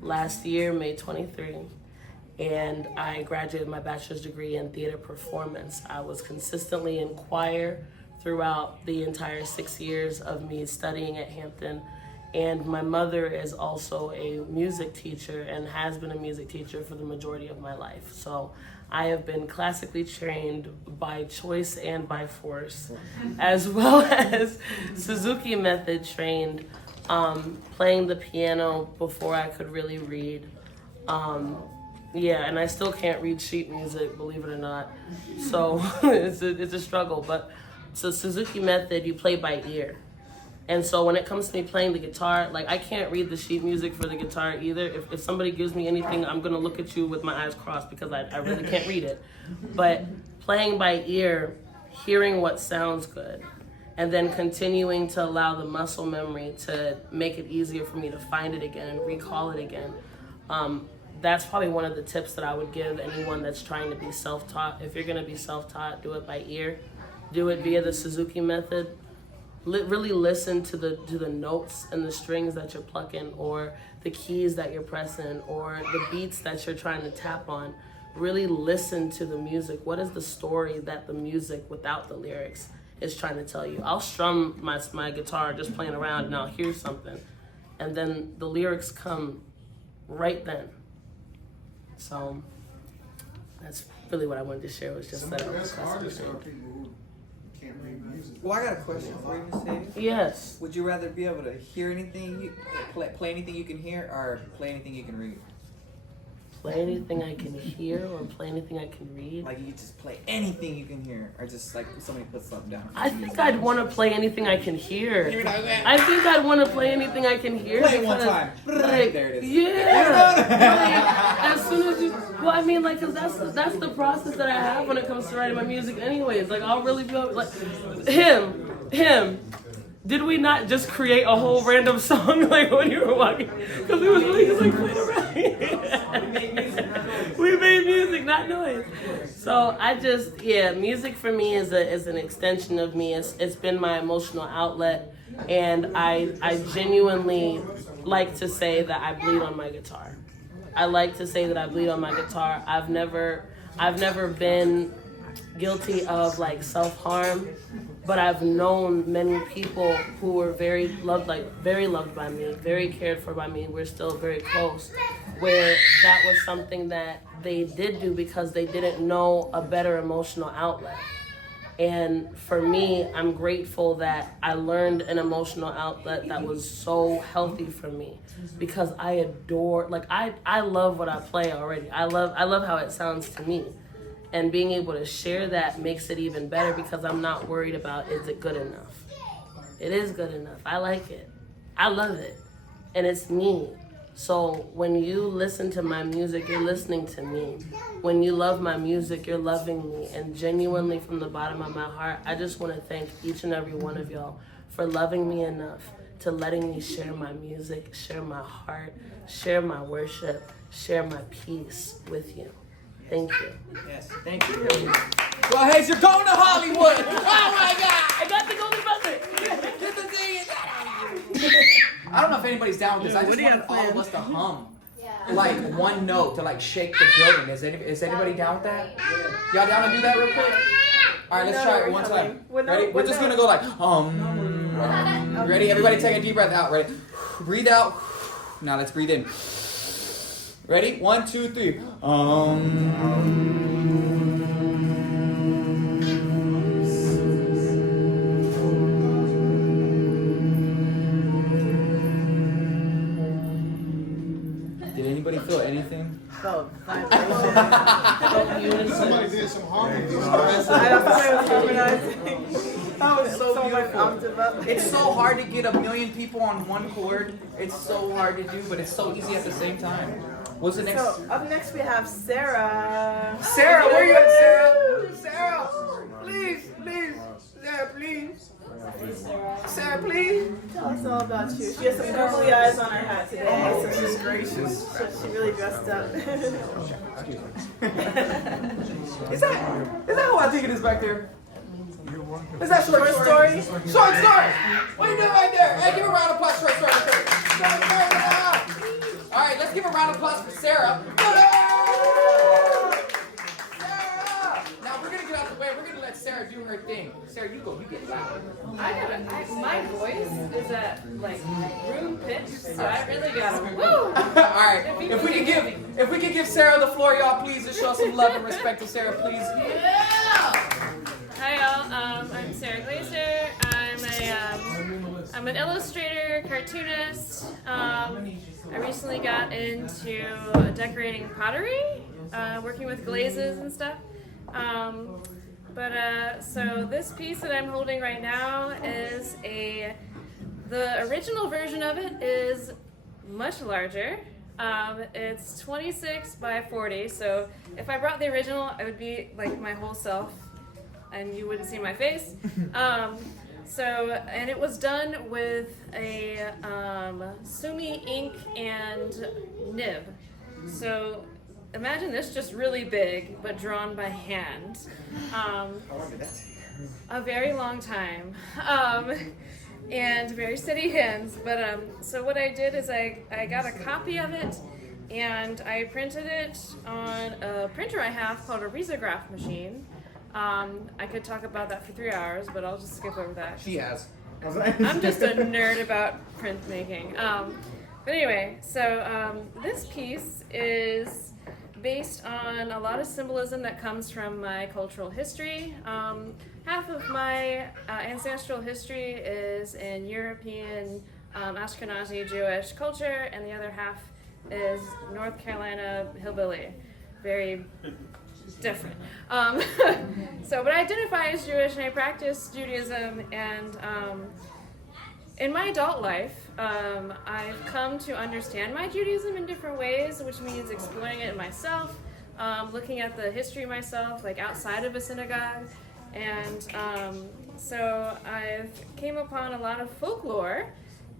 last year, May 23, and I graduated my bachelor's degree in theater performance. I was consistently in choir throughout the entire 6 years of me studying at Hampton. And my mother is also a music teacher and has been a music teacher for the majority of my life. So I have been classically trained by choice and by force, as well as Suzuki method trained, playing the piano before I could really read. Yeah, and I still can't read sheet music, believe it or not. So it's a struggle. But so Suzuki method, you play by ear. And so when it comes to me playing the guitar, like I can't read the sheet music for the guitar either. If somebody gives me anything, I'm gonna look at you with my eyes crossed because I really can't read it. But playing by ear, hearing what sounds good, and then continuing to allow the muscle memory to make it easier for me to find it again and recall it again. That's probably one of the tips that I would give anyone that's trying to be self-taught. If you're gonna be self-taught, do it by ear. Do it via the Suzuki method. Really listen to the notes and the strings that you're plucking, or the keys that you're pressing, or the beats that you're trying to tap on. Really listen to the music. What is the story that the music without the lyrics is trying to tell you? I'll strum my guitar just playing around and I'll hear something, and then the lyrics come right then. So that's really what I wanted to share, was just Some that. of the best artists are people who can't make music. Well, I got a question for you, Miss Davis. Yes. Would you rather be able to hear anything, play anything you can hear, or play anything you can read? Play anything I can hear or play anything I can read? Like you could just play anything you can hear, or just like somebody put something down. I think I'd want to play anything I can hear. I think I'd want to play anything I can hear. Play it one because, time. Like, There it is. Yeah. Like, as soon as you, well, I mean, like, cause that's the process that I have when it comes to writing my music. Anyways, like, I'll really be like, him. Did we not just create a whole random song like when you were walking? Because it was really just like playing around. We made music, not noise. So I just, music for me is an extension of me. It's been my emotional outlet, and I genuinely like to say that I bleed on my guitar. I like to say that I bleed on my guitar. I've never been guilty of like self-harm, but I've known many people who were very loved by me, very cared for by me. We're still very close, where that was something that they did do because they didn't know a better emotional outlet. And for me, I'm grateful that I learned an emotional outlet that was so healthy for me, because I adore, like I love what I play already. I love how it sounds to me. And being able to share that makes it even better, because I'm not worried about, is it good enough? It is good enough. I like it. I love it. And it's me. So when you listen to my music, you're listening to me. When you love my music, you're loving me. And genuinely from the bottom of my heart, I just want to thank each and every one of y'all for loving me enough to letting me share my music, share my heart, share my worship, share my peace with you. Thank you. Yes, thank you. Well, hey, you're going to Hollywood. Oh my God! I got the golden buzzer. Get the thing. I don't know if anybody's down with this. I just wanted all of us to hum. Like one note to like shake the building. Is anybody down with that? Y'all down to do that real quick? All right, let's try it one time. Ready? We're just gonna go like Ready? Everybody take a deep breath out. Ready? Breathe out. Now let's breathe in. Ready? 1, 2, 3. Did anybody feel anything? Felt Somebody did some harmony. That was so beautiful. It's so hard to get 1 million people on one chord. It's so hard to do, but it's so easy at the same time. What's the next? So up next we have Sarah. Sarah, where you at, Sarah? Sarah, please. Sarah, please. Sarah, please. Tell us all about you. She has some googly eyes on her hat today. So she's gracious. She really dressed up. Is that who I think it is back there? Is that Short Story? Short Story! What are you doing right there? Hey, give a round of applause, Short Story. All right, let's give a round of applause for Sarah. Sarah! Now we're gonna get out the way. We're gonna let Sarah do her thing. Sarah, you go. You get loud. My voice is at like room pitch, so I really gotta woo. All right. If we could give Sarah the floor, y'all, please, to show some love and respect to Sarah, please. Yeah. Hi y'all. I'm Sarah Glazer. I'm an illustrator, cartoonist. I recently got into decorating pottery, working with glazes and stuff. So this piece that I'm holding right now is the original version of it is much larger. It's 26 by 40, so if I brought the original, it would be like my whole self, and you wouldn't see my face. And it was done with a Sumi ink and nib. So imagine this just really big, but drawn by hand. A very long time. And very steady hands. But so what I did is I got a copy of it, and I printed it on a printer I have called a risograph machine. I could talk about that for 3 hours, but I'll just skip over that. She has. I'm just a nerd about printmaking. But anyway, so this piece is based on a lot of symbolism that comes from my cultural history. Half of my ancestral history is in European Ashkenazi Jewish culture, and the other half is North Carolina hillbilly. Very different. But I identify as Jewish and I practice Judaism, and in my adult life, I've come to understand my Judaism in different ways, which means exploring it myself, looking at the history myself, like outside of a synagogue. And so I've came upon a lot of folklore.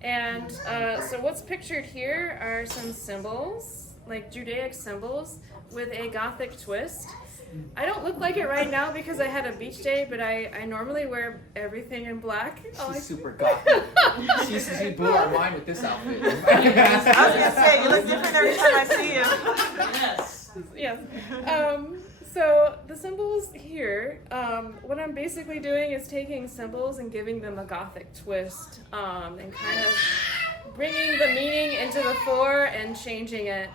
And so what's pictured here are some symbols, like Judaic symbols, with a Gothic twist. I don't look like it right now because I had a beach day, but I normally wear everything in black. She's super gothic. She blew our mind with this outfit. I was gonna say, you look different every time I see you. Yes. So the symbols here, what I'm basically doing is taking symbols and giving them a Gothic twist, and kind of bringing the meaning into the fore and changing it.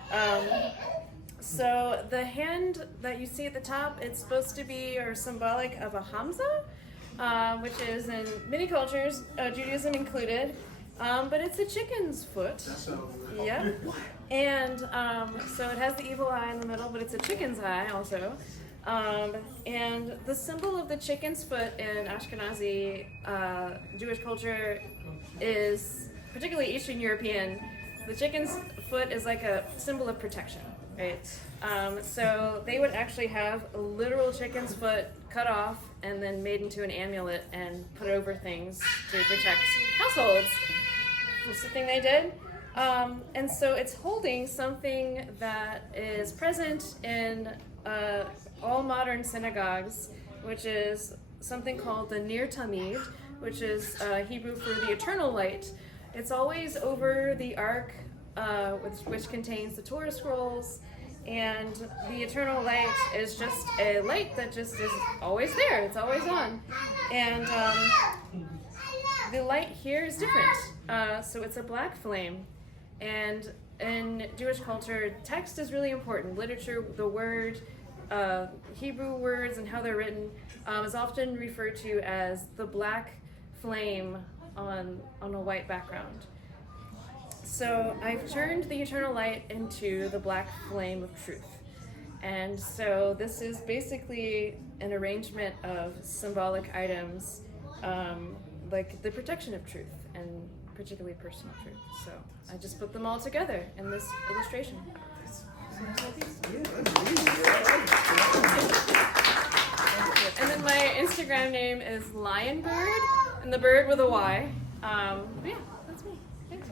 So the hand that you see at the top, it's supposed to be or symbolic of a Hamza, which is in many cultures, Judaism included, but it's a chicken's foot. Yeah. And so it has the evil eye in the middle, but it's a chicken's eye also. And the symbol of the chicken's foot in Ashkenazi Jewish culture is, particularly Eastern European, the chicken's foot is like a symbol of protection. Right. So they would actually have a literal chicken's foot cut off and then made into an amulet and put over things to protect households. That's the thing they did. And so it's holding something that is present in all modern synagogues, which is something called the Ner Tamid, which is Hebrew for the eternal light. It's always over the ark, which contains the Torah scrolls, and the eternal light is just a light that just is always there. It's always on. And the light here is different. So it's a black flame. And in Jewish culture, text is really important. Literature, the word, Hebrew words and how they're written is often referred to as the black flame on a white background. So I've turned the eternal light into the black flame of truth. And so this is basically an arrangement of symbolic items, like the protection of truth and particularly personal truth. So I just put them all together in this illustration. And then my Instagram name is Lionbird, and the bird with a Y. Yeah, that's me. Thanks.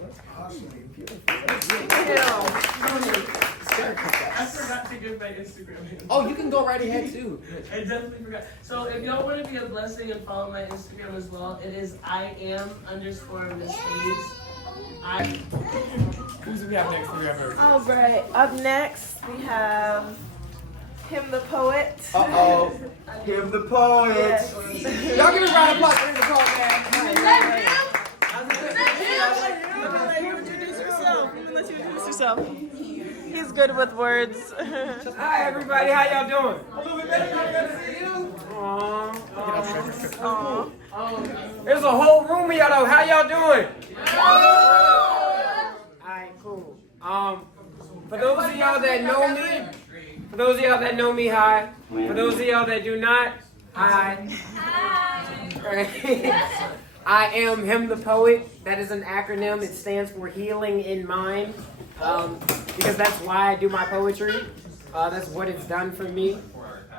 I forgot to give my Instagram name. Oh, you can go right ahead too. I definitely forgot. So if y'all want to be a blessing and follow my Instagram as well, it is IAM_Miss Hayes. Who's we have next? All right. Up next, we have Him the Poet. Uh-oh. Him the Poet. Yes. Y'all give me a round of applause for Him the Poet, man. Introduce yourself. He's good with words. Hi everybody, how y'all doing? A little bit better, good to see you. Aww. There's a whole room of y'all though. How y'all doing? Alright, cool. For those of y'all that know me, hi. For those of y'all that do not, hi. I am Him the Poet. That is an acronym. It stands for Healing in Mind. Because that's why I do my poetry. That's what it's done for me,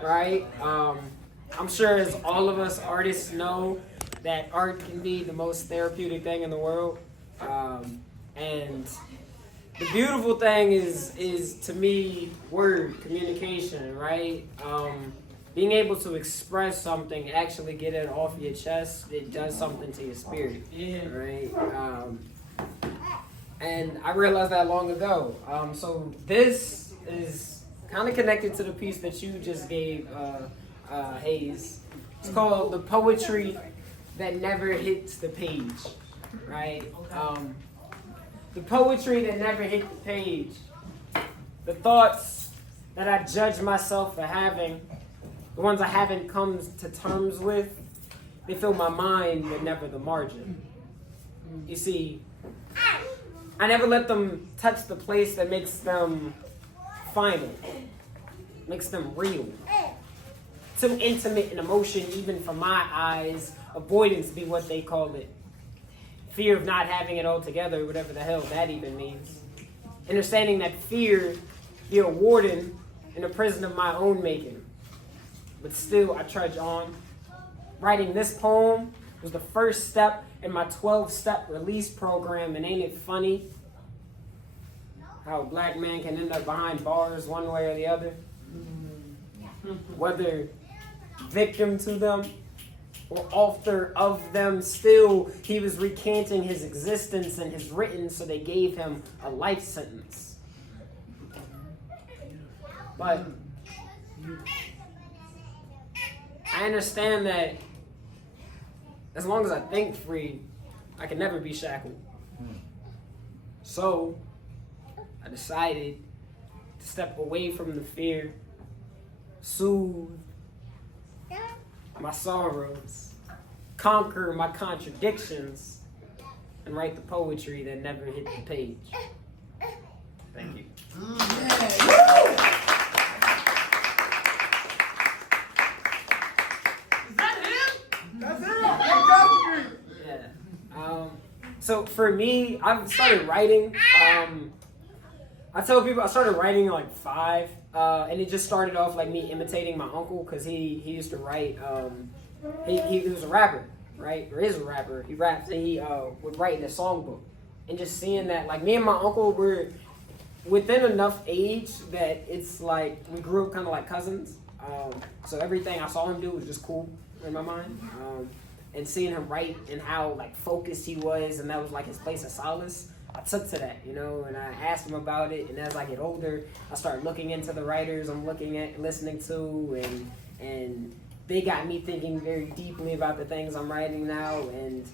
right? I'm sure as all of us artists know that art can be the most therapeutic thing in the world. And the beautiful thing is to me, word, communication, right? Being able to express something, actually get it off your chest, it does something to your spirit, right? And I realized that long ago. So this is kind of connected to the piece that you just gave, Hayes. It's called The Poetry That Never Hits the Page, right? The poetry that never hit the page. The thoughts that I judge myself for having, the ones I haven't come to terms with, they fill my mind but never the margin. You see, I never let them touch the place that makes them final, makes them real. Too intimate an emotion, even for my eyes. Avoidance be what they call it. Fear of not having it all together, whatever the hell that even means. Understanding that fear be a warden in a prison of my own making. But still, I trudge on. Writing this poem was the first step in my 12-step release program, and ain't it funny how a black man can end up behind bars one way or the other? Whether victim to them or author of them, still he was recanting his existence and his written, so they gave him a life sentence. But I understand that as long as I think free, I can never be shackled. So I decided to step away from the fear, soothe my sorrows, conquer my contradictions, and write the poetry that never hit the page. Thank you. So for me, I've started writing. I tell people I started writing like 5, and it just started off like me imitating my uncle, because he used to write. He was a rapper, right? Or is a rapper. He raps, and he would write in a songbook. And just seeing that, like me and my uncle were within enough age that it's like we grew up kind of like cousins. So everything I saw him do was just cool in my mind. And seeing him write and how like focused he was, and that was like his place of solace, I took to that, you know, and I asked him about it. And as I get older, I started looking into the writers I'm listening to, and they got me thinking very deeply about the things I'm writing now. And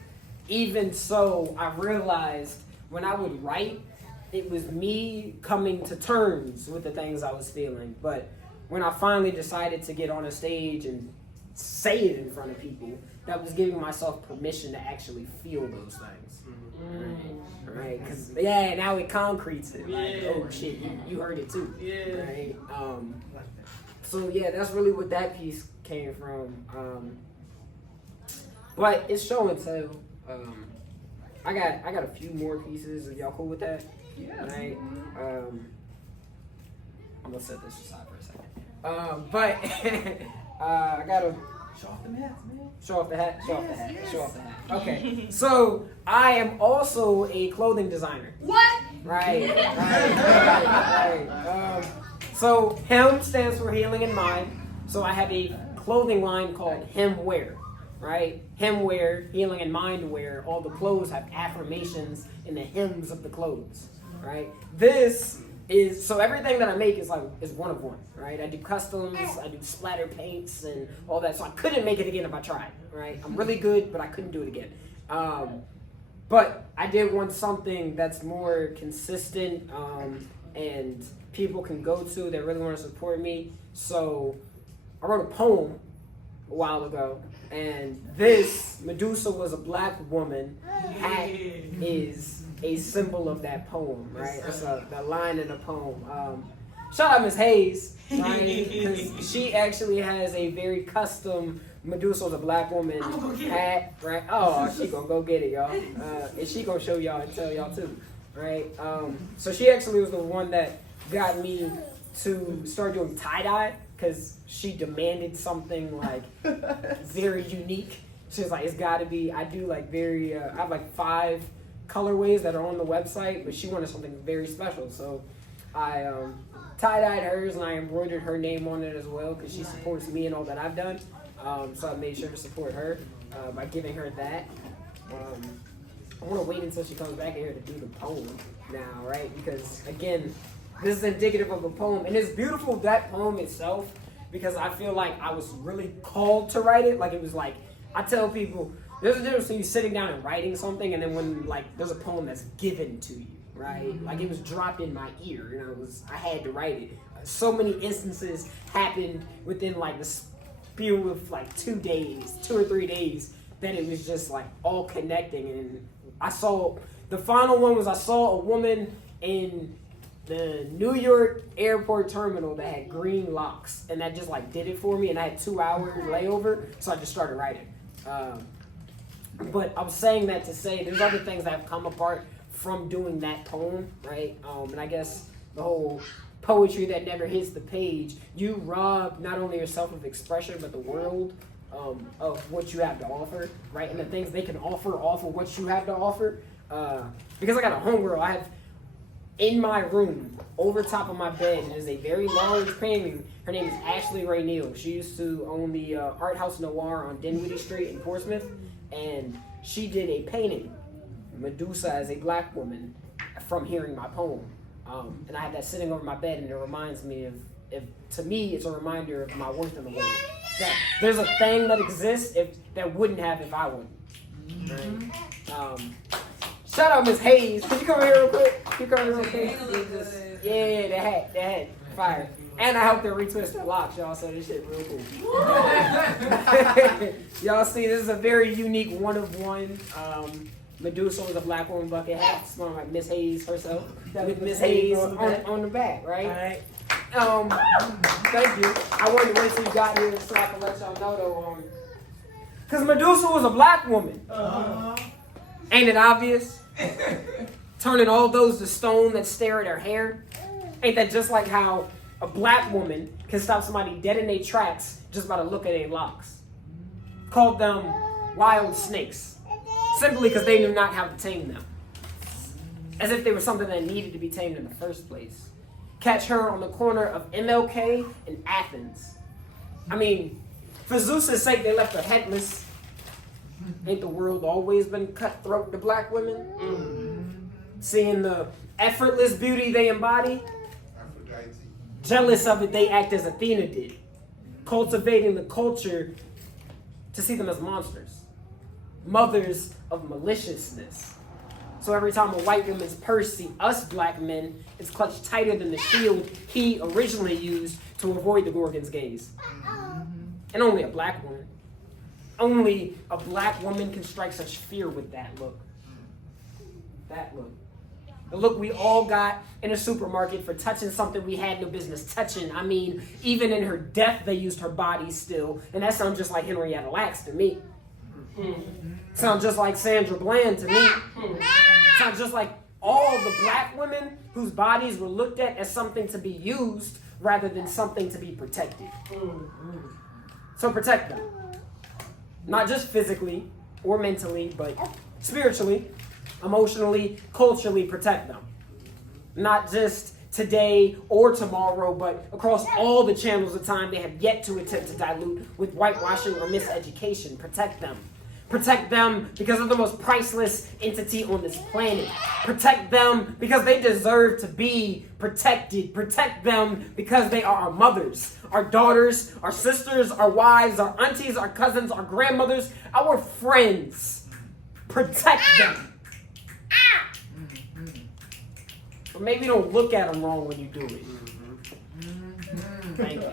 even so, I realized when I would write, it was me coming to terms with the things I was feeling. But when I finally decided to get on a stage and say it in front of people, that was giving myself permission to actually feel those things. Right? Because, yeah, now it concretes it. Like, oh, shit, you heard it too. Right? So, yeah, that's really what that piece came from. But it's show and tell. I got a few more pieces. Are y'all cool with that? Yeah. Right? I'm going to set this aside for a second. But I got to... Show off the hats, man. Show off the hat. Show off the hat. Show off the hat. Okay. So I am also a clothing designer. What? Right. So HEM stands for Healing in Mind. So I have a clothing line called HEM Wear. Right? HEM Wear, Healing in Mind Wear. All the clothes have affirmations in the hems of the clothes. Right? This is, so everything that I make is one of one, right? I do customs, I do splatter paints and all that. So I couldn't make it again if I tried, right? I'm really good, but I couldn't do it again. But I did want something that's more consistent and people can go to that really want to support me. So I wrote a poem a while ago, and this Medusa was a black woman hat is a symbol of that poem, right? That's the line in the poem. Shout out Ms. Hayes, right? Because she actually has a very custom Medusa, the black woman hat, right? Oh, she gonna go get it, y'all. And she gonna show y'all and tell y'all too, right? So she actually was the one that got me to start doing tie-dye, because she demanded something like very unique. She was like, it's gotta be, I do like very, I have like 5 colorways that are on the website, but she wanted something very special. So I tie-dyed hers and I embroidered her name on it as well, because she supports me and all that I've done. So I made sure to support her by giving her that. I want to wait until she comes back here to do the poem now, right? Because again, this is indicative of a poem, and it's beautiful, that poem itself, because I feel like I was really called to write it. Like it was like, I tell people, there's a difference between you sitting down and writing something, and then when like there's a poem that's given to you, right? Like it was dropped in my ear, and I had to write it. so many instances happened within like the spew of like 2 or 3 days, that it was just like all connecting. And I saw, the final one was I saw a woman in the New York airport terminal that had green locks, and that just like did it for me. And I had 2 hours layover, so I just started writing. But I was saying that to say there's other things that have come apart from doing that poem, right? And I guess the whole poetry that never hits the page, you rob not only yourself of expression, but the world of what you have to offer, right? And the things they can offer off of what you have to offer. Because I got a homegirl, I have in my room, over top of my bed, is a very large painting. Her name is Ashley Ray Neal. She used to own the Art House Noir on Dinwiddie Street in Portsmouth, and she did a painting, Medusa as a black woman, from hearing my poem. And I have that sitting over my bed, and it reminds me of, to me, it's a reminder of my worth in the world. That there's a thing that exists that wouldn't have if I wouldn't. Right? Shout out Miss Hayes. Could you come here real quick? Can you come here real quick? Yeah, that hat. Fire. And I helped her retwist her locks, y'all, so this shit real cool. Y'all see, this is a very unique one of one. Medusa with a black woman bucket hat, smelling like Miss Hayes herself, with Miss Hayes on the back, right? Thank you. I wanted to wait till you got here so I can let y'all know though. Because Medusa was a black woman. Ain't it obvious? Turning all those to stone that stare at her hair. Ain't that just like how a black woman can stop somebody dead in their tracks just by the look of their locks? Called them wild snakes. Simply because they knew not how to tame them. As if they were something that needed to be tamed in the first place. Catch her on the corner of MLK and Athens. I mean, for Zeus's sake, they left her headless. Ain't the world always been cutthroat to black women? Seeing the effortless beauty they embody? Jealous of it, they act as Athena did. Cultivating the culture to see them as monsters. Mothers of maliciousness. So every time a white woman's purse see us black men, it's clutched tighter than the shield he originally used to avoid the Gorgon's gaze. And only a black woman. Only a black woman can strike such fear with that look. That look. The look we all got in a supermarket for touching something we had no business touching. I mean, even in her death, they used her body still. And that sounds just like Henrietta Lacks to me. Sounds just like Sandra Bland to me. Sounds just like all the black women whose bodies were looked at as something to be used rather than something to be protected. So protect them. Not just physically or mentally, but spiritually, emotionally, culturally protect them. Not just today or tomorrow, but across all the channels of time they have yet to attempt to dilute with whitewashing or miseducation. Protect them. Protect them because they're the most priceless entity on this planet. Protect them because they deserve to be protected. Protect them because they are our mothers, our daughters, our sisters, our wives, our aunties, our cousins, our grandmothers, our friends. Protect them. Or maybe don't look at them wrong when you do it. Thank you.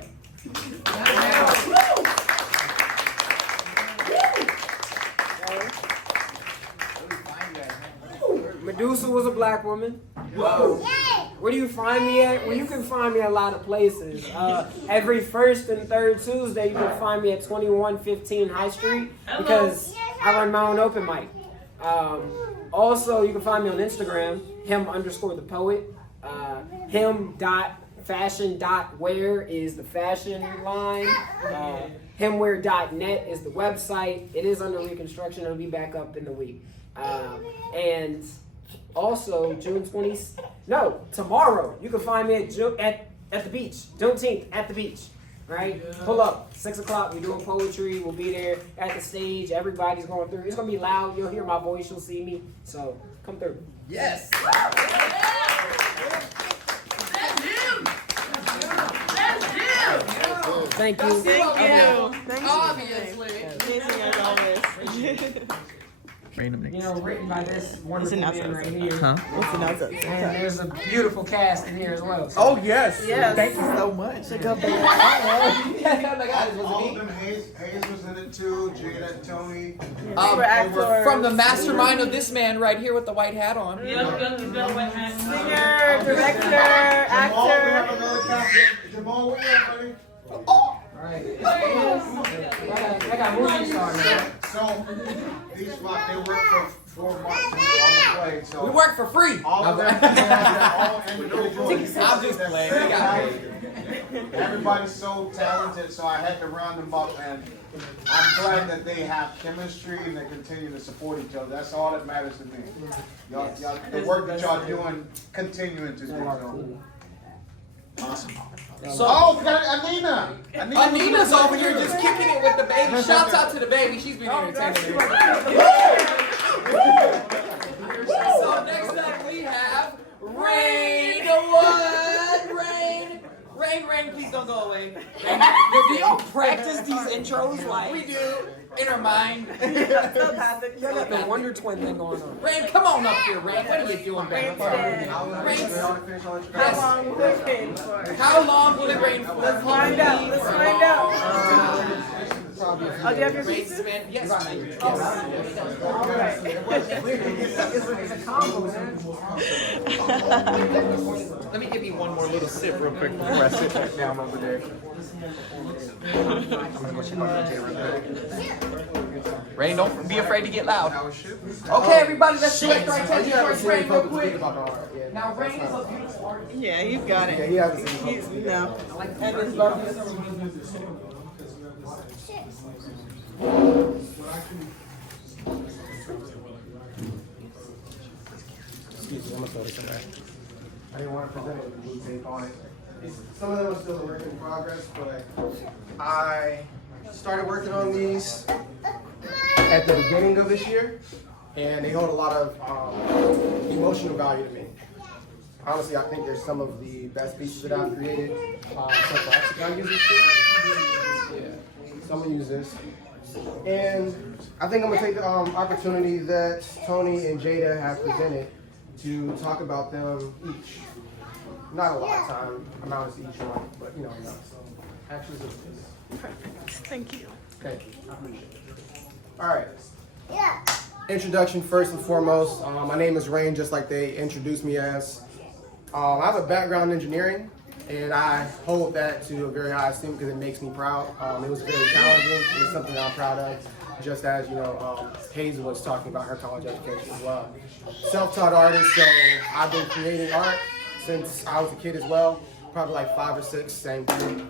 Medusa was a black woman. Where do you find me at? Well, you can find me at a lot of places. Every first and third Tuesday, you can find me at 2115 High Street because I run my own open mic. Also, you can find me on Instagram, him_the_poet. Him.fashion.wear is the fashion line. Himwear.net is the website. It is under reconstruction. It'll be back up in the week. And also tomorrow you can find me at the beach, Juneteenth at the beach, right? Pull up 6 o'clock. We're doing poetry. We'll be there at the stage. Everybody's going through. It's gonna be loud. You'll hear my voice. You'll see me. So come through. Yes. Thank you. Thank you. Obviously. Amazing as always. Random You know, written by this wonderful What's the man right here. Huh? What's the nonsense? And there's a beautiful cast in here as well. So. Oh yes. Yes. Thank you so much. Check out All of them, Hayes was in it too, Jada, Tony. From the mastermind of this man right here with the white hat on. Singer, director, actor. Jamal, what you at, buddy? Alright. I got movie star now. So, these spots, they work for 4 months on the play. So We work for free. all of them, all individual. I'm just playing. We got paid. Everybody's so talented, so I had to round them up, and I'm glad that they have chemistry and they continue to support each other. That's all that matters to me. Y'all, the work that y'all doing, continuing to do. So. Awesome. So, Anina. Anina's over here just kicking it with the baby. Shouts out to the baby. She's been entertaining. So next up we have Rain. Rain, please don't go away. Do y'all practice these intros like we do in our mind? The Wonder Twin thing going on. Rain, come on up here, Rain. What are you doing, baby? How long will it rain for? Let's find out. Let's find out. Oh, do you have your Rain's pieces? man. Yes, ma'am. Let me give you one more little sip real quick before I sit back down over there. I'm gonna go check on DJ real quick. Rain, don't be afraid to get loud. Okay, everybody, let's select our attention towards Rain real quick. Now, Rain is a beautiful artist. Yeah, you've got it. Yeah, he hasn't seen He's, no. And his bonus. Excuse me, I'm gonna throw this away. I didn't want to present it with blue tape on it. Some of them are still a work in progress, but I started working on these at the beginning of this year, and they hold a lot of emotional value to me. Honestly, I think they're some of the best pieces that I've created. So Lexicon uses this. Yeah, so I'm gonna use this. And I think I'm gonna take the opportunity that Tony and Jada have presented to talk about them each. Not a lot of time amounts to each one, but you know enough. So actually, Thank you. thank you. I appreciate it. All right. Introduction first and foremost. My name is Rain, just like they introduced me as. I have a background in engineering, and I hold that to a very high esteem because it makes me proud. It was very challenging. It's something I'm proud of, just as Hazel was talking about her college education as well. Self-taught artist, so I've been creating art since I was a kid as well, probably like 5 or 6, same thing.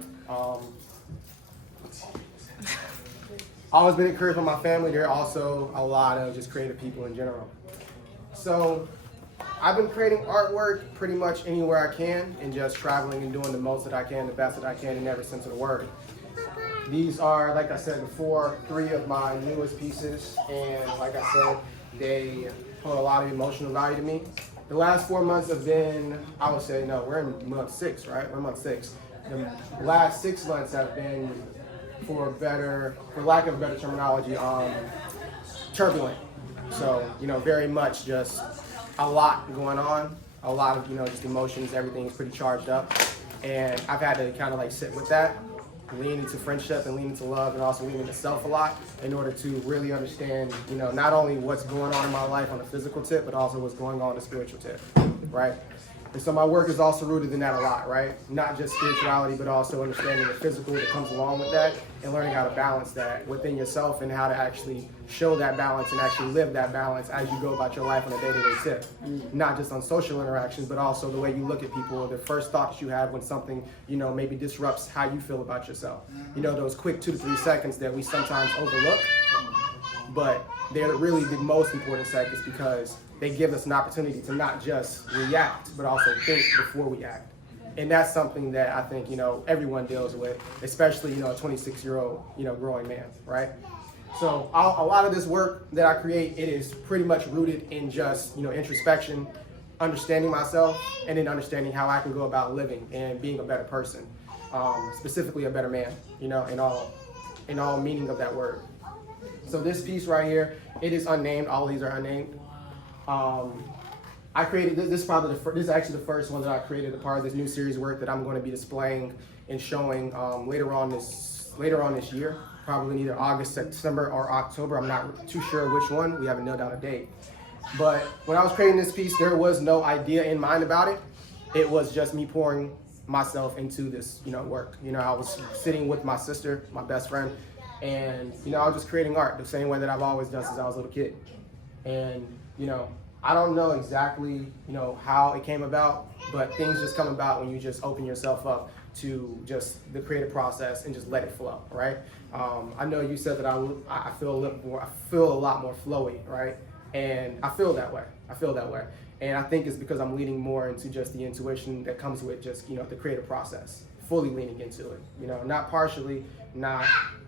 Always been encouraged by my family. There are also a lot of just creative people in general. So I've been creating artwork pretty much anywhere I can and just traveling and doing the most that I can, the best that I can in every sense of the word. These are, like I said before, 3 of my newest pieces, and like I said, they hold a lot of emotional value to me. The last 4 months have been, I would say, no, we're in month 6, right? We're in month 6. The last 6 months have been, for lack of better terminology, turbulent. So, very much just a lot going on, a lot of, just emotions, everything is pretty charged up. And I've had to kind of sit with that, lean into friendship and lean into love and also lean into self a lot in order to really understand, not only what's going on in my life on the physical tip, but also what's going on the spiritual tip, right? And so my work is also rooted in that a lot, right? Not just spirituality, but also understanding the physical that comes along with that and learning how to balance that within yourself and how to actually show that balance and actually live that balance as you go about your life on a day-to-day tip. Not just on social interactions, but also the way you look at people, the first thoughts you have when something, maybe disrupts how you feel about yourself. Those quick 2 to 3 seconds that we sometimes overlook, but they're really the most important seconds because they give us an opportunity to not just react, but also think before we act. And that's something that I think, everyone deals with, especially, a 26-year-old, growing man, right? So a lot of this work that I create, it is pretty much rooted in just, introspection, understanding myself, and then understanding how I can go about living and being a better person, specifically a better man, in all meaning of that word. So this piece right here, it is unnamed. All of these are unnamed. I created this. This is probably this is actually the first one that I created, a part of this new series work that I'm going to be displaying and showing later on this year, probably in either August, September, or October. I'm not too sure which one. We haven't nailed down a date. But when I was creating this piece, there was no idea in mind about it. It was just me pouring myself into this, work. I was sitting with my sister, my best friend, and I was just creating art the same way that I've always done since I was a little kid. And I don't know exactly how it came about, but things just come about when you just open yourself up to just the creative process and just let it flow, right? I know you said that I feel a lot more flowy, right? And I feel that way. And I think it's because I'm leaning more into just the intuition that comes with just, the creative process, fully leaning into it, not partially, not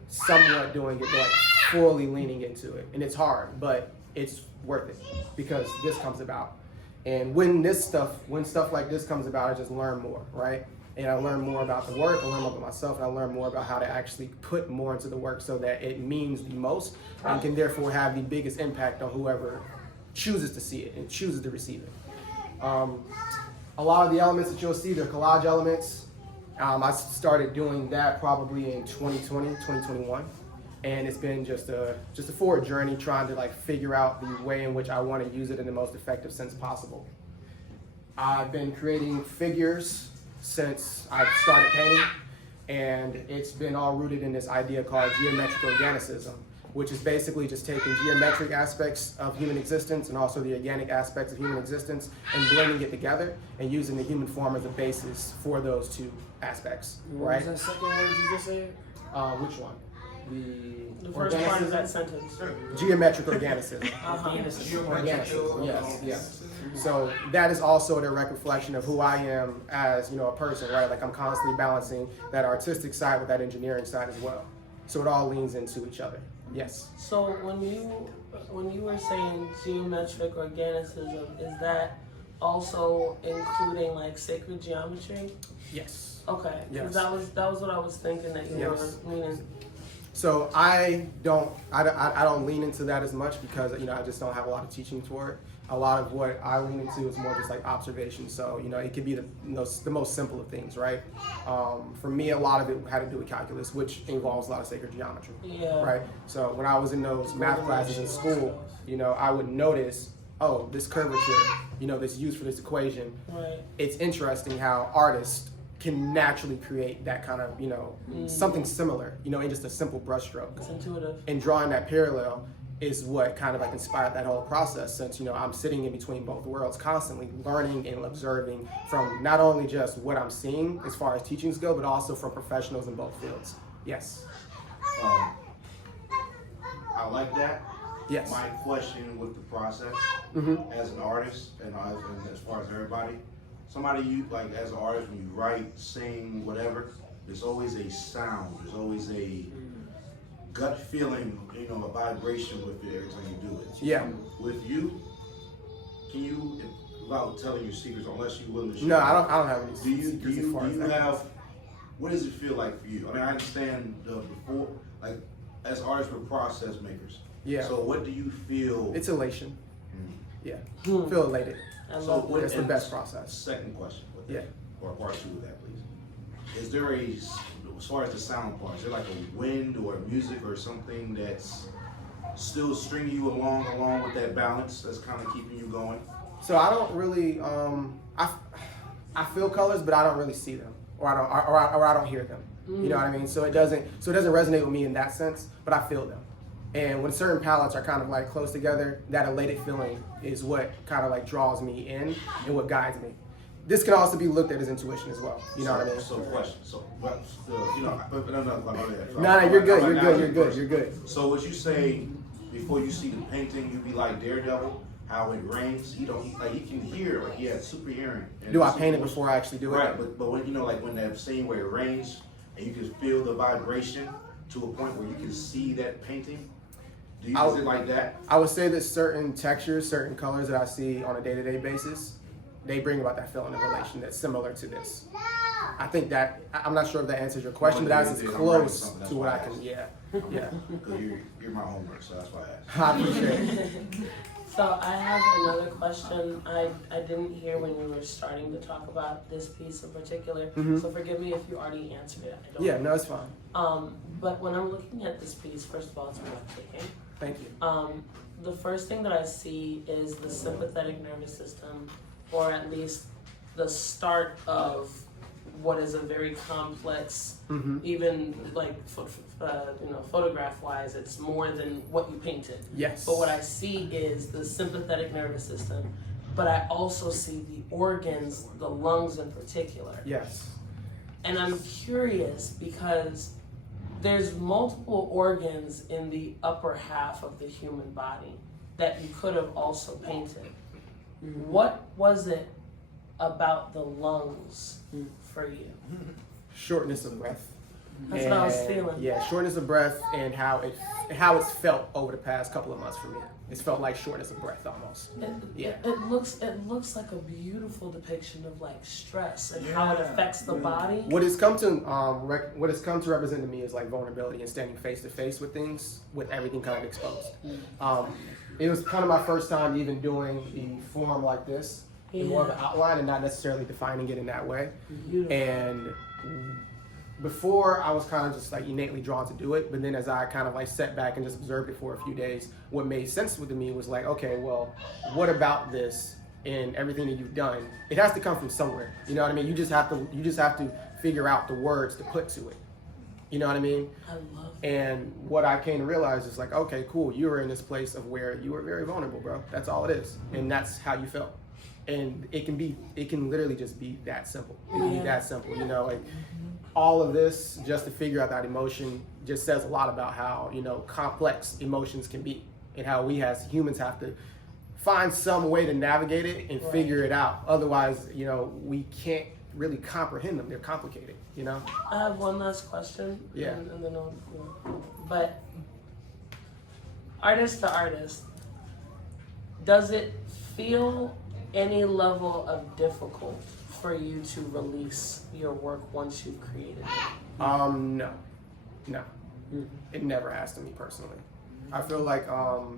somewhat doing it, but like fully leaning into it. And it's hard, but it's worth it because this comes about. And when stuff like this comes about, I just learn more, right? And I learn more about the work, I learn more about myself, and I learn more about how to actually put more into the work so that it means the most and can therefore have the biggest impact on whoever chooses to see it and chooses to receive it. A lot of the elements that you'll see, they're collage elements. I started doing that probably in 2020, 2021. And it's been just a forward journey trying to figure out the way in which I want to use it in the most effective sense possible. I've been creating figures since I started painting, and it's been all rooted in this idea called geometric organicism, which is basically just taking geometric aspects of human existence and also the organic aspects of human existence and blending it together and using the human form as a basis for those two aspects, right? What was that second word you just said? Which one? The first part of that sentence. Geometric organicism. Organicism. Yes. So that is also a direct reflection of who I am as a person, right? I'm constantly balancing that artistic side with that engineering side as well. So it all leans into each other. Yes. So when you were saying geometric organicism, is that also including sacred geometry? Yes. Okay. Yes. That was what I was thinking that you were meaning. So I don't lean into that as much because I just don't have a lot of teaching for it. A lot of what I lean into is more just observation. So it could be the most simple of things, right? For me, a lot of it had to do with calculus, which involves a lot of sacred geometry, right? So when I was in those math classes in school, I would notice, oh, this curvature, that's used for this equation. Right. It's interesting how artists can naturally create that kind of, something similar, in just a simple brushstroke. It's intuitive. And drawing that parallel is what kind of inspired that whole process, since I'm sitting in between both worlds, constantly learning and observing from not only just what I'm seeing as far as teachings go, but also from professionals in both fields. Yes. I like that. Yes. My question with the process, as an artist and as far as everybody, somebody you as an artist, when you write, sing, whatever, there's always a sound, there's always a gut feeling, a vibration with it every time you do it. Yeah. With you, can you, without telling your secrets, unless you're willing to share? No, I don't have any secrets Do you that have, what does it feel like for you? I understand before, as artists, we're process makers. Yeah. So what do you feel? It's elation. Yeah. Feel elated. So that's the best process. Second question. Or part two of that, please. Is there as far as the sound part, is there a wind or music or something that's still stringing you along with that balance that's kind of keeping you going? So I don't really, I feel colors, but I don't really see them, or I don't hear them. You know what I mean? So it doesn't resonate with me in that sense, but I feel them. And when certain palettes are kind of close together, that elated feeling is what kind of draws me in and what guides me. This can also be looked at as intuition as well. You know what I mean? So question. So, but No, you're good. You're good. So what you say before you see the painting, you be like Daredevil, how it rains. He can hear, he has super hearing. Do I paint it before I actually do it? Right, but when when that scene where it rains and you can feel the vibration to a point where you can see that painting. Is it like that? I would say that certain textures, certain colors that I see on a day-to-day basis, they bring about that feeling of elation that's similar to this. I think that I'm not sure if that answers your question, but that's as close to what I can. Yeah. Because you're my homework, so that's why I asked. I appreciate it. So I have another question. I didn't hear when you were starting to talk about this piece in particular. Mhm. So forgive me if you already answered it. I don't Yeah, know. no, it's fine. But when I'm looking at this piece, first of all, it's breathtaking. Thank you. The first thing that I see is the sympathetic nervous system, or at least the start of what is a very complex, even like photograph-wise, it's more than what you painted. Yes. But what I see is the sympathetic nervous system, but I also see the organs, the lungs in particular. Yes. And I'm curious because there's multiple organs in the upper half of the human body that you could have also painted. What was it about the lungs for you? Shortness of breath. That's what I was feeling. Yeah, shortness of breath and how it's felt over the past couple of months for me. It's felt like shortness of breath almost. It looks like a beautiful depiction of like stress and how it affects the body. What it's come to represent to me is like vulnerability and standing face to face with things, with everything kind of exposed. It was kind of my first time even doing the form like this, more of an outline and not necessarily defining it in that way. And before I was kind of just like innately drawn to do it, but then as I kind of like sat back and just observed it for a few days, what made sense to me was like, okay, well, what about this and everything that you've done? It has to come from somewhere. You know what I mean? You just have to figure out the words to put to it. You know what I mean? I love that. And what I came to realize is like, okay, cool, you were in this place of where you were very vulnerable, bro. That's all it is. And that's how you felt. And it can literally just be that simple. It can be that simple, you know, like all of this just to figure out that emotion just says a lot about how, you know, complex emotions can be and how we as humans have to find some way to navigate it and figure it out. Otherwise, you know, we can't really comprehend them. They're complicated, you know? I have one last question. Yeah. And then but artist to artist, does it feel any level of difficult for you to release your work once you've created it? No. It never has to me personally. I feel like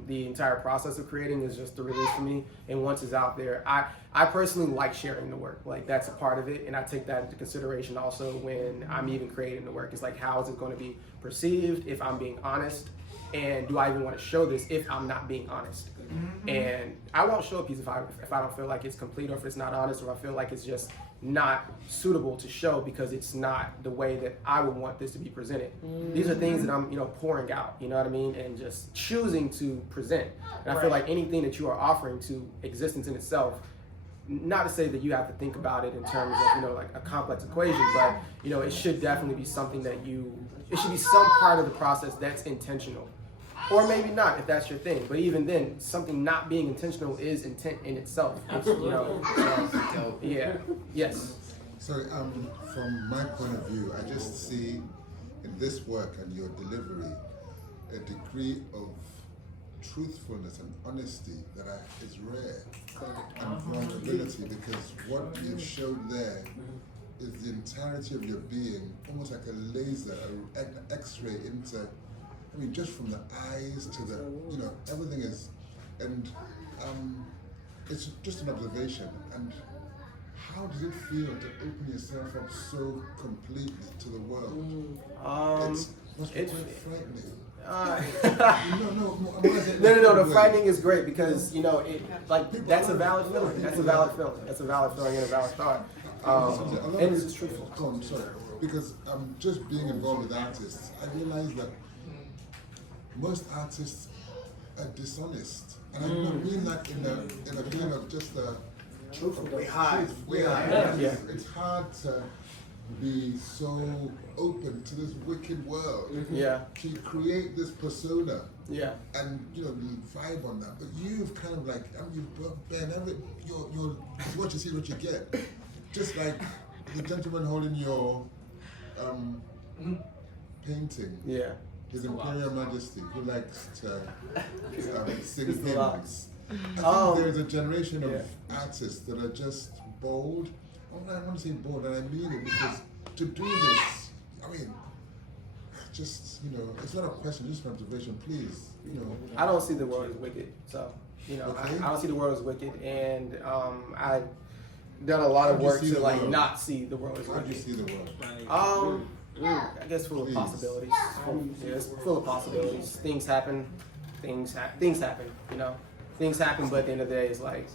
the entire process of creating is just the release for me, and once it's out there, I personally like sharing the work. Like that's a part of it, and I take that into consideration also when I'm even creating the work. It's like, how is it going to be perceived if I'm being honest, and do I even want to show this if I'm not being honest? And I won't show a piece if I don't feel like it's complete, or if it's not honest, or I feel like it's just not suitable to show because it's not the way that I would want this to be presented. These are things that I'm, you know, pouring out, you know what I mean, and just choosing to present. And I feel like anything that you are offering to existence in itself, not to say that you have to think about it in terms of, you know, like a complex equation, but, you know, it should definitely be something that it should be some part of the process that's intentional. Or maybe not, if that's your thing. But even then, something not being intentional is intent in itself. Absolutely. You know, so, yeah. Yes. So, from my point of view, I just see in this work and your delivery a degree of truthfulness and honesty that is rare, and vulnerability, because what you've showed there is the entirety of your being, almost like a laser, an X-ray into. I mean, just from the eyes to the, you know, everything is, and it's just an observation. And how does it feel to open yourself up so completely to the world? Must be quite frightening. No. The frightening is great because, you know, that's a valid feeling. That's a valid feeling. That's a valid feeling and a valid thought. And it's just truthful. Oh, I'm sorry, because just being involved with artists, I realize that most artists are dishonest, and I don't mean that in a kind of just a truthful. We hide. Yeah. It's hard to be so open to this wicked world. To create this persona. And you know, vibe on that. But you've kind of like, you're what you see, what you get. Just like the gentleman holding your painting. His Imperial Majesty, who likes to sing hymns. I think there's a generation of artists that are just bold, I want to say bold, and I mean it, because to do this, I mean, just, you know, it's not a question, just an observation, please, you know. I don't see the world as wicked, so, you know, Okay. I don't see the world as wicked, and I've done a lot of How do you work see to the like world? not see the world as How do you wicked. see the world? I guess full of Please. possibilities. Yeah, it's full of possibilities. Things happen. Things happen. You know, things happen. But at the end of the day, it's like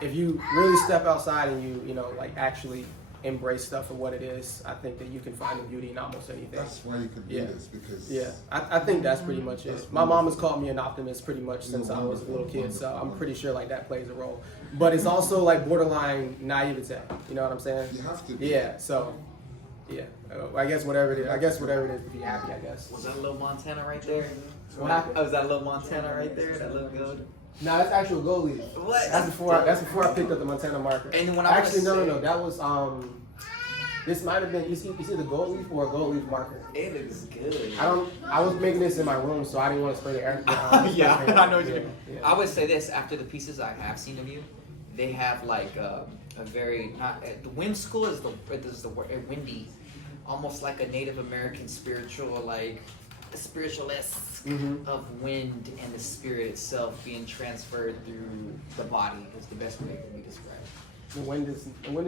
if you really step outside and you know, like actually embrace stuff for what it is, I think that you can find the beauty in almost anything. That's why you could do this, because I think that's pretty much it. My mom has called me an optimist pretty much since I was a little kid, so I'm pretty sure like that plays a role. But it's also like borderline naivete. You know what I'm saying? You have to be. Yeah. So. Yeah, I guess whatever it is. I guess whatever it is to be happy. I guess. Was that little Montana right there? What happened? Oh, was that little Montana right there? That little gold? No, that's actual gold leaf. What? That's before I picked up the Montana marker. And when I actually was no, that was this might have been you see the gold leaf or a gold leaf marker. It looks good. I was making this in my room, so I didn't want to spray the air. Yeah, I know what you mean. Yeah. I would say this, after the pieces I have seen of you, they have like a very not the wind school is the word windy, almost like a Native American spiritual, like a spiritualist of wind and the spirit itself being transferred through the body is the best way it can be described. The wind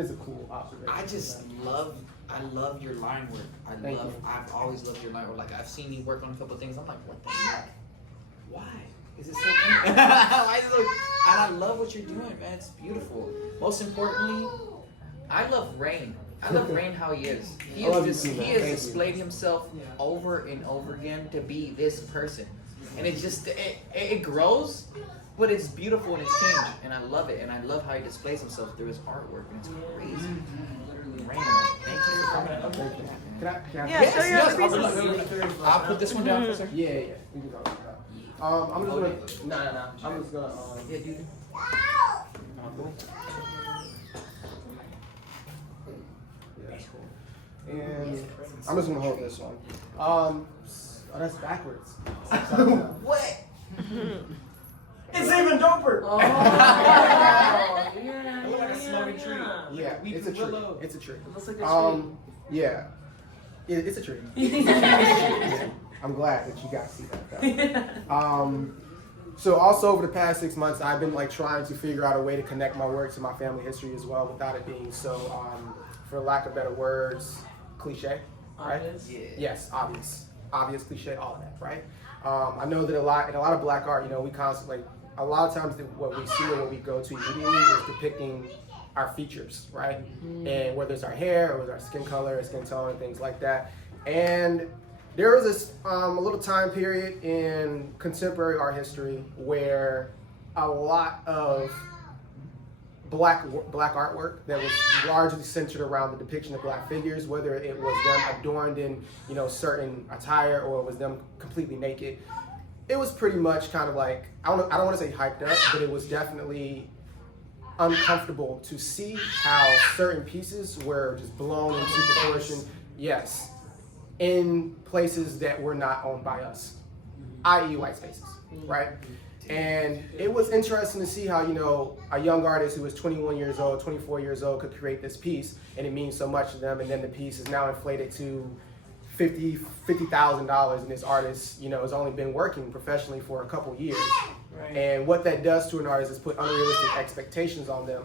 is a cool observation. I love your line work. I've always loved your line work. Like I've seen you work on a couple of things. I'm like, what the heck? Why? Is it so cute? Why is it so, and I love what you're doing, man. It's beautiful. Most importantly, I love Rain. I love Rain how he is. He has displayed himself over and over again to be this person. And it just it grows, but it's beautiful and it's changed. And I love it. And I love how he displays himself through his artwork. And it's crazy. Rain, thank you for coming up. Can I Yeah, show your other pieces. I'll put this one down for a second. Yeah. We can go. I'm just gonna. Nah. I'm just gonna. Yeah, dude. Yeah, that's cool. And I'm just gonna hold this one. Oh, that's backwards. What? It's even doper. Oh. It looks like a smoking tree. Yeah, it's a tree. It's a tree. It looks like a tree. Yeah. It's a tree. Yeah. I'm glad that you guys see that. So also over the past 6 months, I've been like trying to figure out a way to connect my work to my family history as well, without it being so, for lack of better words, cliche. Right? Obvious? Yeah. Yes, obvious cliche, all of that, right? I know that in a lot of black art, you know, we constantly, a lot of times what we see and what we go to immediately is depicting our features, right? And whether it's our hair or whether our skin color or skin tone and things like that. And there was this a little time period in contemporary art history where a lot of black artwork that was largely centered around the depiction of black figures, whether it was them adorned in, you know, certain attire or it was them completely naked. It was pretty much kind of like, I don't want to say hyped up, but it was definitely uncomfortable to see how certain pieces were just blown into proportion. Yes. In places that were not owned by us, i.e. white spaces, right? And it was interesting to see how, you know, a young artist who was 21 years old, 24 years old could create this piece and it means so much to them, and then the piece is now inflated to $50,000 and this artist, you know, has only been working professionally for a couple years. Right. And what that does to an artist is put unrealistic expectations on them.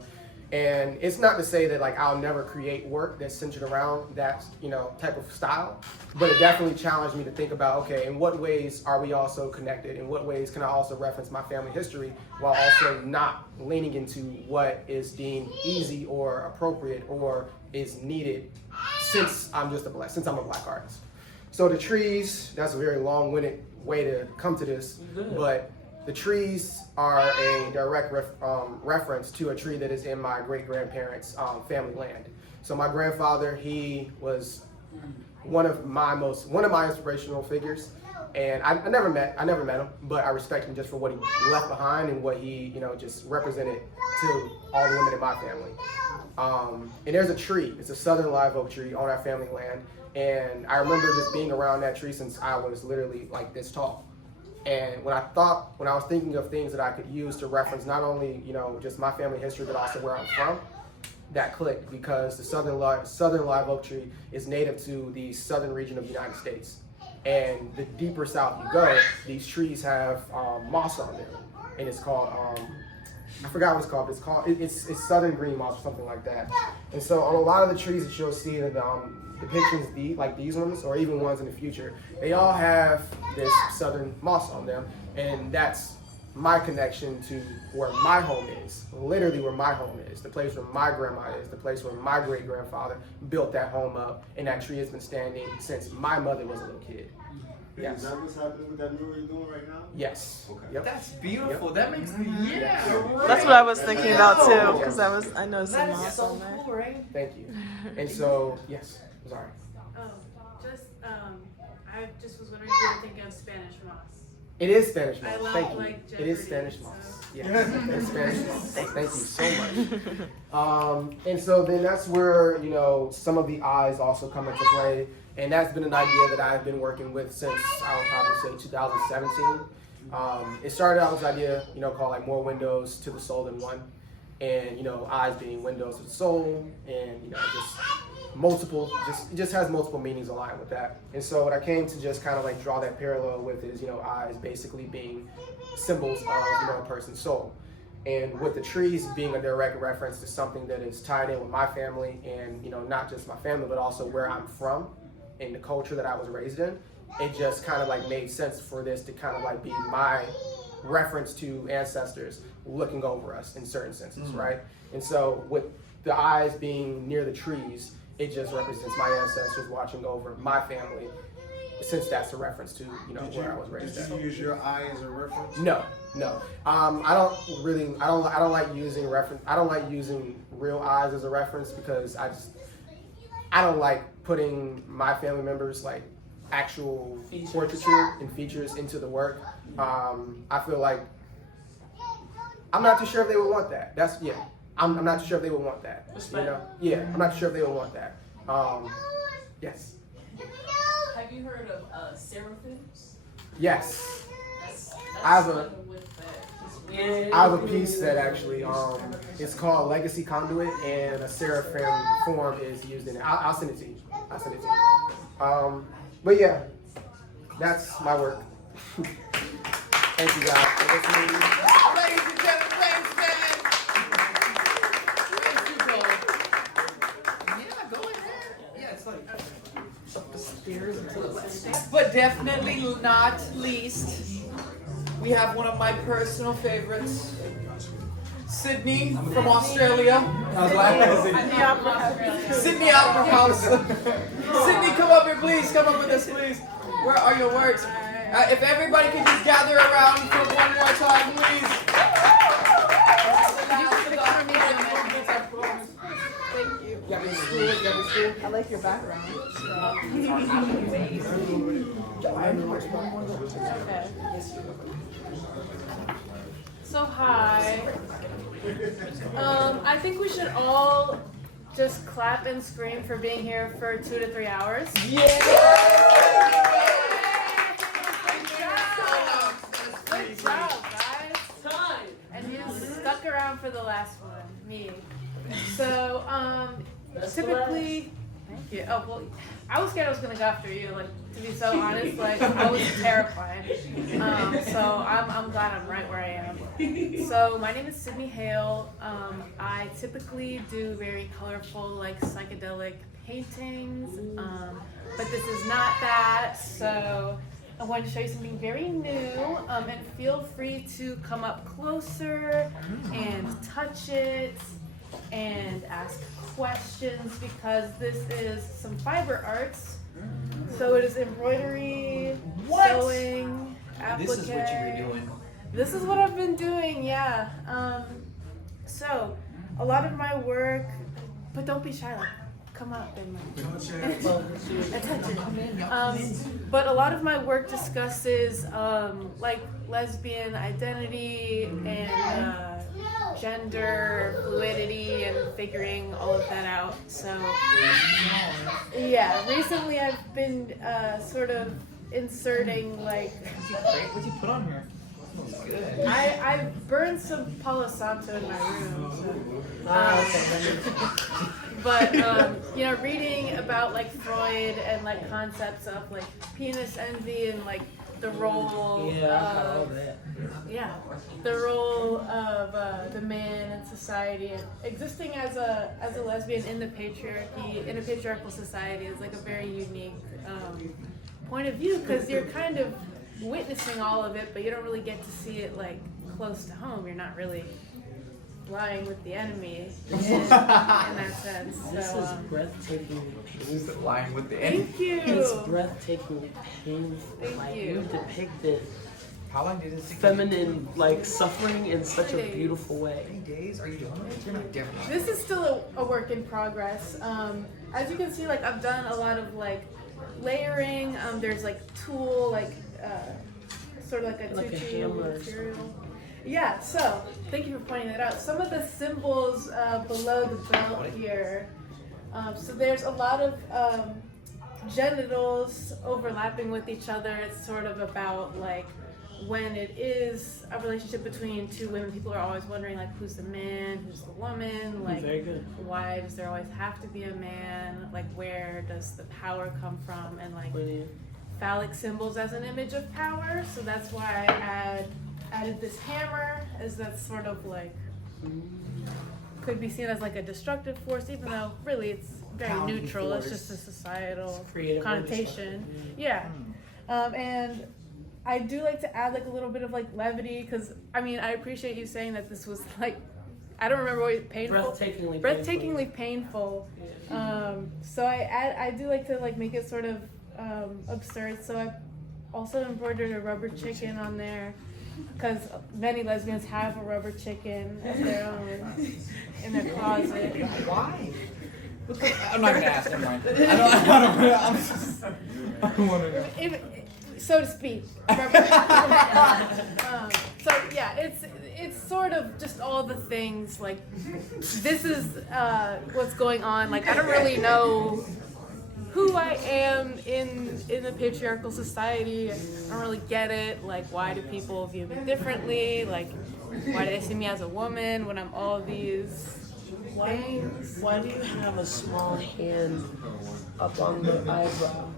And it's not to say that like I'll never create work that's centered around that, you know, type of style, but it definitely challenged me to think about, okay, in what ways are we also connected? In what ways can I also reference my family history while also not leaning into what is deemed easy or appropriate or is needed since I'm a black artist. So the trees, that's a very long-winded way to come to this, but the trees are a direct reference to a tree that is in my great-grandparents' family land. So my grandfather, he was one of my inspirational figures, and I never met him, but I respect him just for what he left behind and what he, you know, just represented to all the women in my family. And there's a tree. It's a southern live oak tree on our family land, and I remember just being around that tree since I was literally like this tall. And when I was thinking of things that I could use to reference not only, you know, just my family history, but also where I'm from, that clicked because the southern live oak tree is native to the southern region of the United States. And the deeper south you go, these trees have moss on them, and it's called I forgot what it's called, but it's southern green moss or something like that. And so on a lot of the trees that you'll see in the depictions, like these ones, or even ones in the future, they all have this southern moss on them, and that's my connection to where my home is, literally where my home is, the place where my grandma is, the place where my great-grandfather built that home up, and that tree has been standing since my mother was a little kid. Yes. Is that what's happening with that mural you're doing right now? Yes. Okay. Yep. That's beautiful. Yep. That makes me, yeah. That's what I was thinking about too, because I know some That is moss so on there. cool, right? Thank you. And so, yes, sorry. I just was wondering if you were thinking of Spanish moss. It is Spanish moss. I love, Thank you. like, It is Jeopardy, Spanish moss. so- Yes, it's Spanish moss. Thank you so much. And so then that's where, some of the eyes also come into play. And that's been an idea that I've been working with since, I would probably say 2017. It started out as an idea, called like more windows to the soul than one. And, eyes being windows to the soul, and, just multiple, it just has multiple meanings aligned with that. And so what I came to just kind of like draw that parallel with is, eyes basically being symbols of, a person's soul. And with the trees being a direct reference to something that is tied in with my family and, not just my family, but also where I'm from and the culture that I was raised in, it just kind of like made sense for this to kind of like be my reference to ancestors looking over us in certain senses, right? And so with the eyes being near the trees, it just represents my ancestors watching over my family, since that's a reference to, where I was raised at. Did you use your eye as a reference? No. I don't like using real eyes as a reference because I don't like putting my family members like actual portraiture and features into the work. I feel like I'm not too sure if they would want that. I'm not too sure if they would want that. I'm not sure if they would want that. Yes. Have you heard of seraphims? Yes. That's I have with that. I have a piece that actually, it's called Legacy Conduit, and a seraphim form is used in it. I'll send it to you. But yeah, that's my work. Thank you guys for listening. Ladies and gentlemen, yeah, go ahead. Yeah, it's like up the stairs into the left. But definitely not least, we have one of my personal favorites, Sydney from Australia. Sydney Opera House. Sydney, come up here, please. Come up with us, please. Where are your works? If everybody could just gather around for one more time, please. Thank you. I like your background. Okay. So hi. I think we should all just clap and scream for being here for 2 to 3 hours. Good job, guys. And you stuck around for the last one, me. So, typically, thank you. Oh, well, I was scared I was gonna go after you, like, to be so honest, like, I was terrified. So I'm glad I'm right where I am. So my name is Sydney Hale. I typically do very colorful, like, psychedelic paintings, but this is not that, so I wanted to show you something very new, and feel free to come up closer and touch it and ask questions, because this is some fiber arts. So it is embroidery, sewing, applique. This is what you were doing. This is what I've been doing, yeah. So a lot of my work, but don't be shy, like, come up and but a lot of my work discusses like lesbian identity and gender fluidity and figuring all of that out. So yeah, recently I've been sort of inserting like What'd you put on here? I burned some Palo Santo in my room. But you know, reading about like Freud and like concepts of like penis envy and like the role the role of the man in society and existing as a lesbian in the patriarchy in a patriarchal society is like a very unique point of view, because you're kind of witnessing all of it, but you don't really get to see it like close to home. You're not really lying with the enemy in that sense. This So, is breathtaking. Lying with the enemy. thank you. It's breathtakingly painful. Thank Like you. you depicted How long did it take? feminine like suffering in such a 3 days. beautiful way. 3 days? Are you doing it? You're not doing it. This is still a work in progress. As you can see, like I've done a lot of like layering. There's like tulle, like sort of like a Like a tutu hammer or material. Yeah. So thank you for pointing that out. Some of the symbols below the belt here. So there's a lot of genitals overlapping with each other. It's sort of about like when it is a relationship between two women, people are always wondering like who's the man, who's the woman, like Very good. why does there always have to be a man, like where does the power come from, and like phallic symbols as an image of power. So that's why I added this hammer, as that's sort of like could be seen as like a destructive force, even though really it's very Pounding neutral. It's force. just a societal Creative connotation. way to Yeah. And I do like to add like a little bit of like levity, because I mean I appreciate you saying that this was like, I don't remember what painful. Breathtakingly painful. So I do like to like make it sort of absurd. So I also embroidered a rubber chicken on there, because many lesbians have a rubber chicken of their own in their closet. Why? I'm not gonna ask them. Right? I don't want to know. So to speak. So yeah, it's sort of just all the things, like this is what's going on. Like I don't really know who I am in the patriarchal society. I don't really get it. Like why do people view me differently? Like why do they see me as a woman when I'm all these things? Why do you have a small hand up on the eyebrow?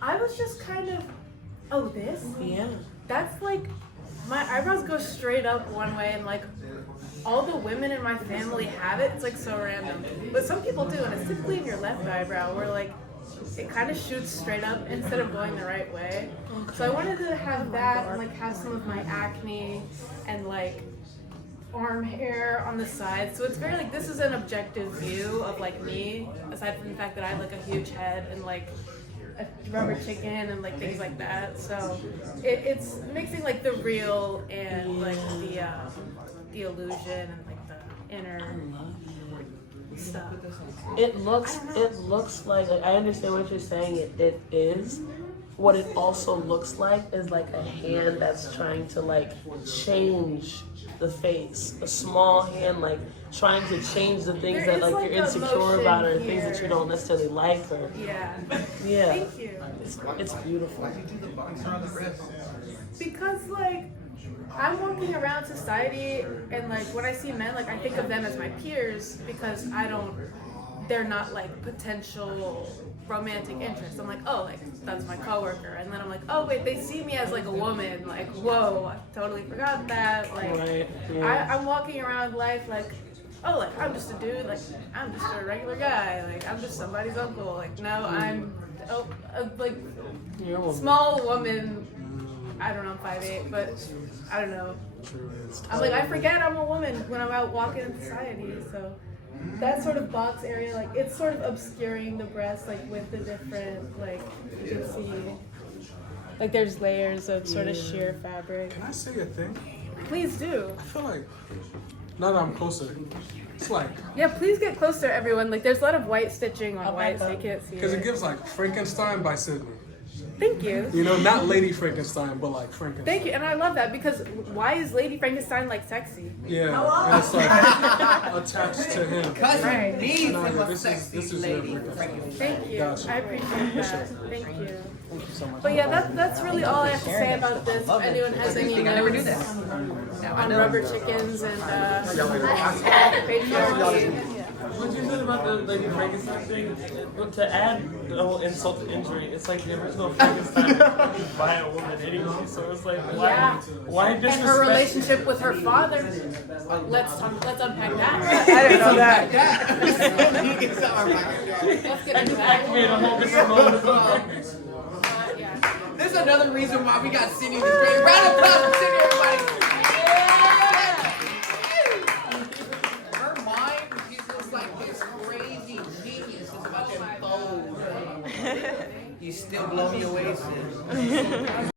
I was just kind of, this? Yeah. That's like, my eyebrows go straight up one way, and like, all the women in my family have it. It's like so random. But some people do, and it's typically in your left eyebrow, where like, it kind of shoots straight up instead of going the right way. So I wanted to have that, and like have some of my acne, and like, arm hair on the side. So it's very like, this is an objective view of like me, aside from the fact that I have like a huge head and like a rubber chicken and like things like that. So it's mixing like the real and like the illusion and like the inner stuff. It looks like I understand what you're saying. It is. What it also looks like is like a hand that's trying to like change the face. A small hand like trying to change the things that like you're insecure about, or things that you don't necessarily like, or yeah. Thank you. It's beautiful. Why did you do the box around the wrist? Because like I'm walking around society, and like when I see men, like I think of them as my peers, because they're not like potential romantic interest. I'm like, oh, like that's my coworker, and then I'm like, oh wait, they see me as like a woman. Like, whoa, I totally forgot that. Like, Right, yeah. I'm walking around life like, oh, like I'm just a dude. Like I'm just a regular guy. Like I'm just somebody's uncle. Like no, I'm a like small woman. I don't know, I'm 5'8", but I don't know. I'm like, I forget I'm a woman when I'm out walking in society. So that sort of box area, like it's sort of obscuring the breast, like with the different, like you can see, like there's layers of sort of sheer fabric. Can I say a thing? Please do. I feel like now that I'm closer, it's like Yeah, please get closer, everyone. Like there's a lot of white stitching on white, so you can't see because it it. gives like Frankenstein by Sydney. Thank you. You know, not Lady Frankenstein, but like Frankenstein. Thank you, and I love that because why is Lady Frankenstein like sexy? Yeah, and it's like attached to him. Because Right. he needs No, him yeah, a this sexy is your lady. Frankenstein. Thank you. Gotcha. I appreciate For that. sure. Thank you. Thank you so much. But yeah, that's really all I have to say about this. If anyone has any I never knew notes that. on rubber chickens and patriarchy. What you said about the Lady Frankenstein thing, to add the whole insult to injury, it's like the original Frankenstein by a woman anyway, so it's like, why, Yeah. why And disrespect? her relationship with her father. Let's unpack that. I didn't know that. Let's get into that. Activate a whole different mode of This is another reason why we got Cindy this great. Round of applause for Cindy, everybody. Her mind is just like this crazy genius. It's about to unfold. You still blow me away, Cindy.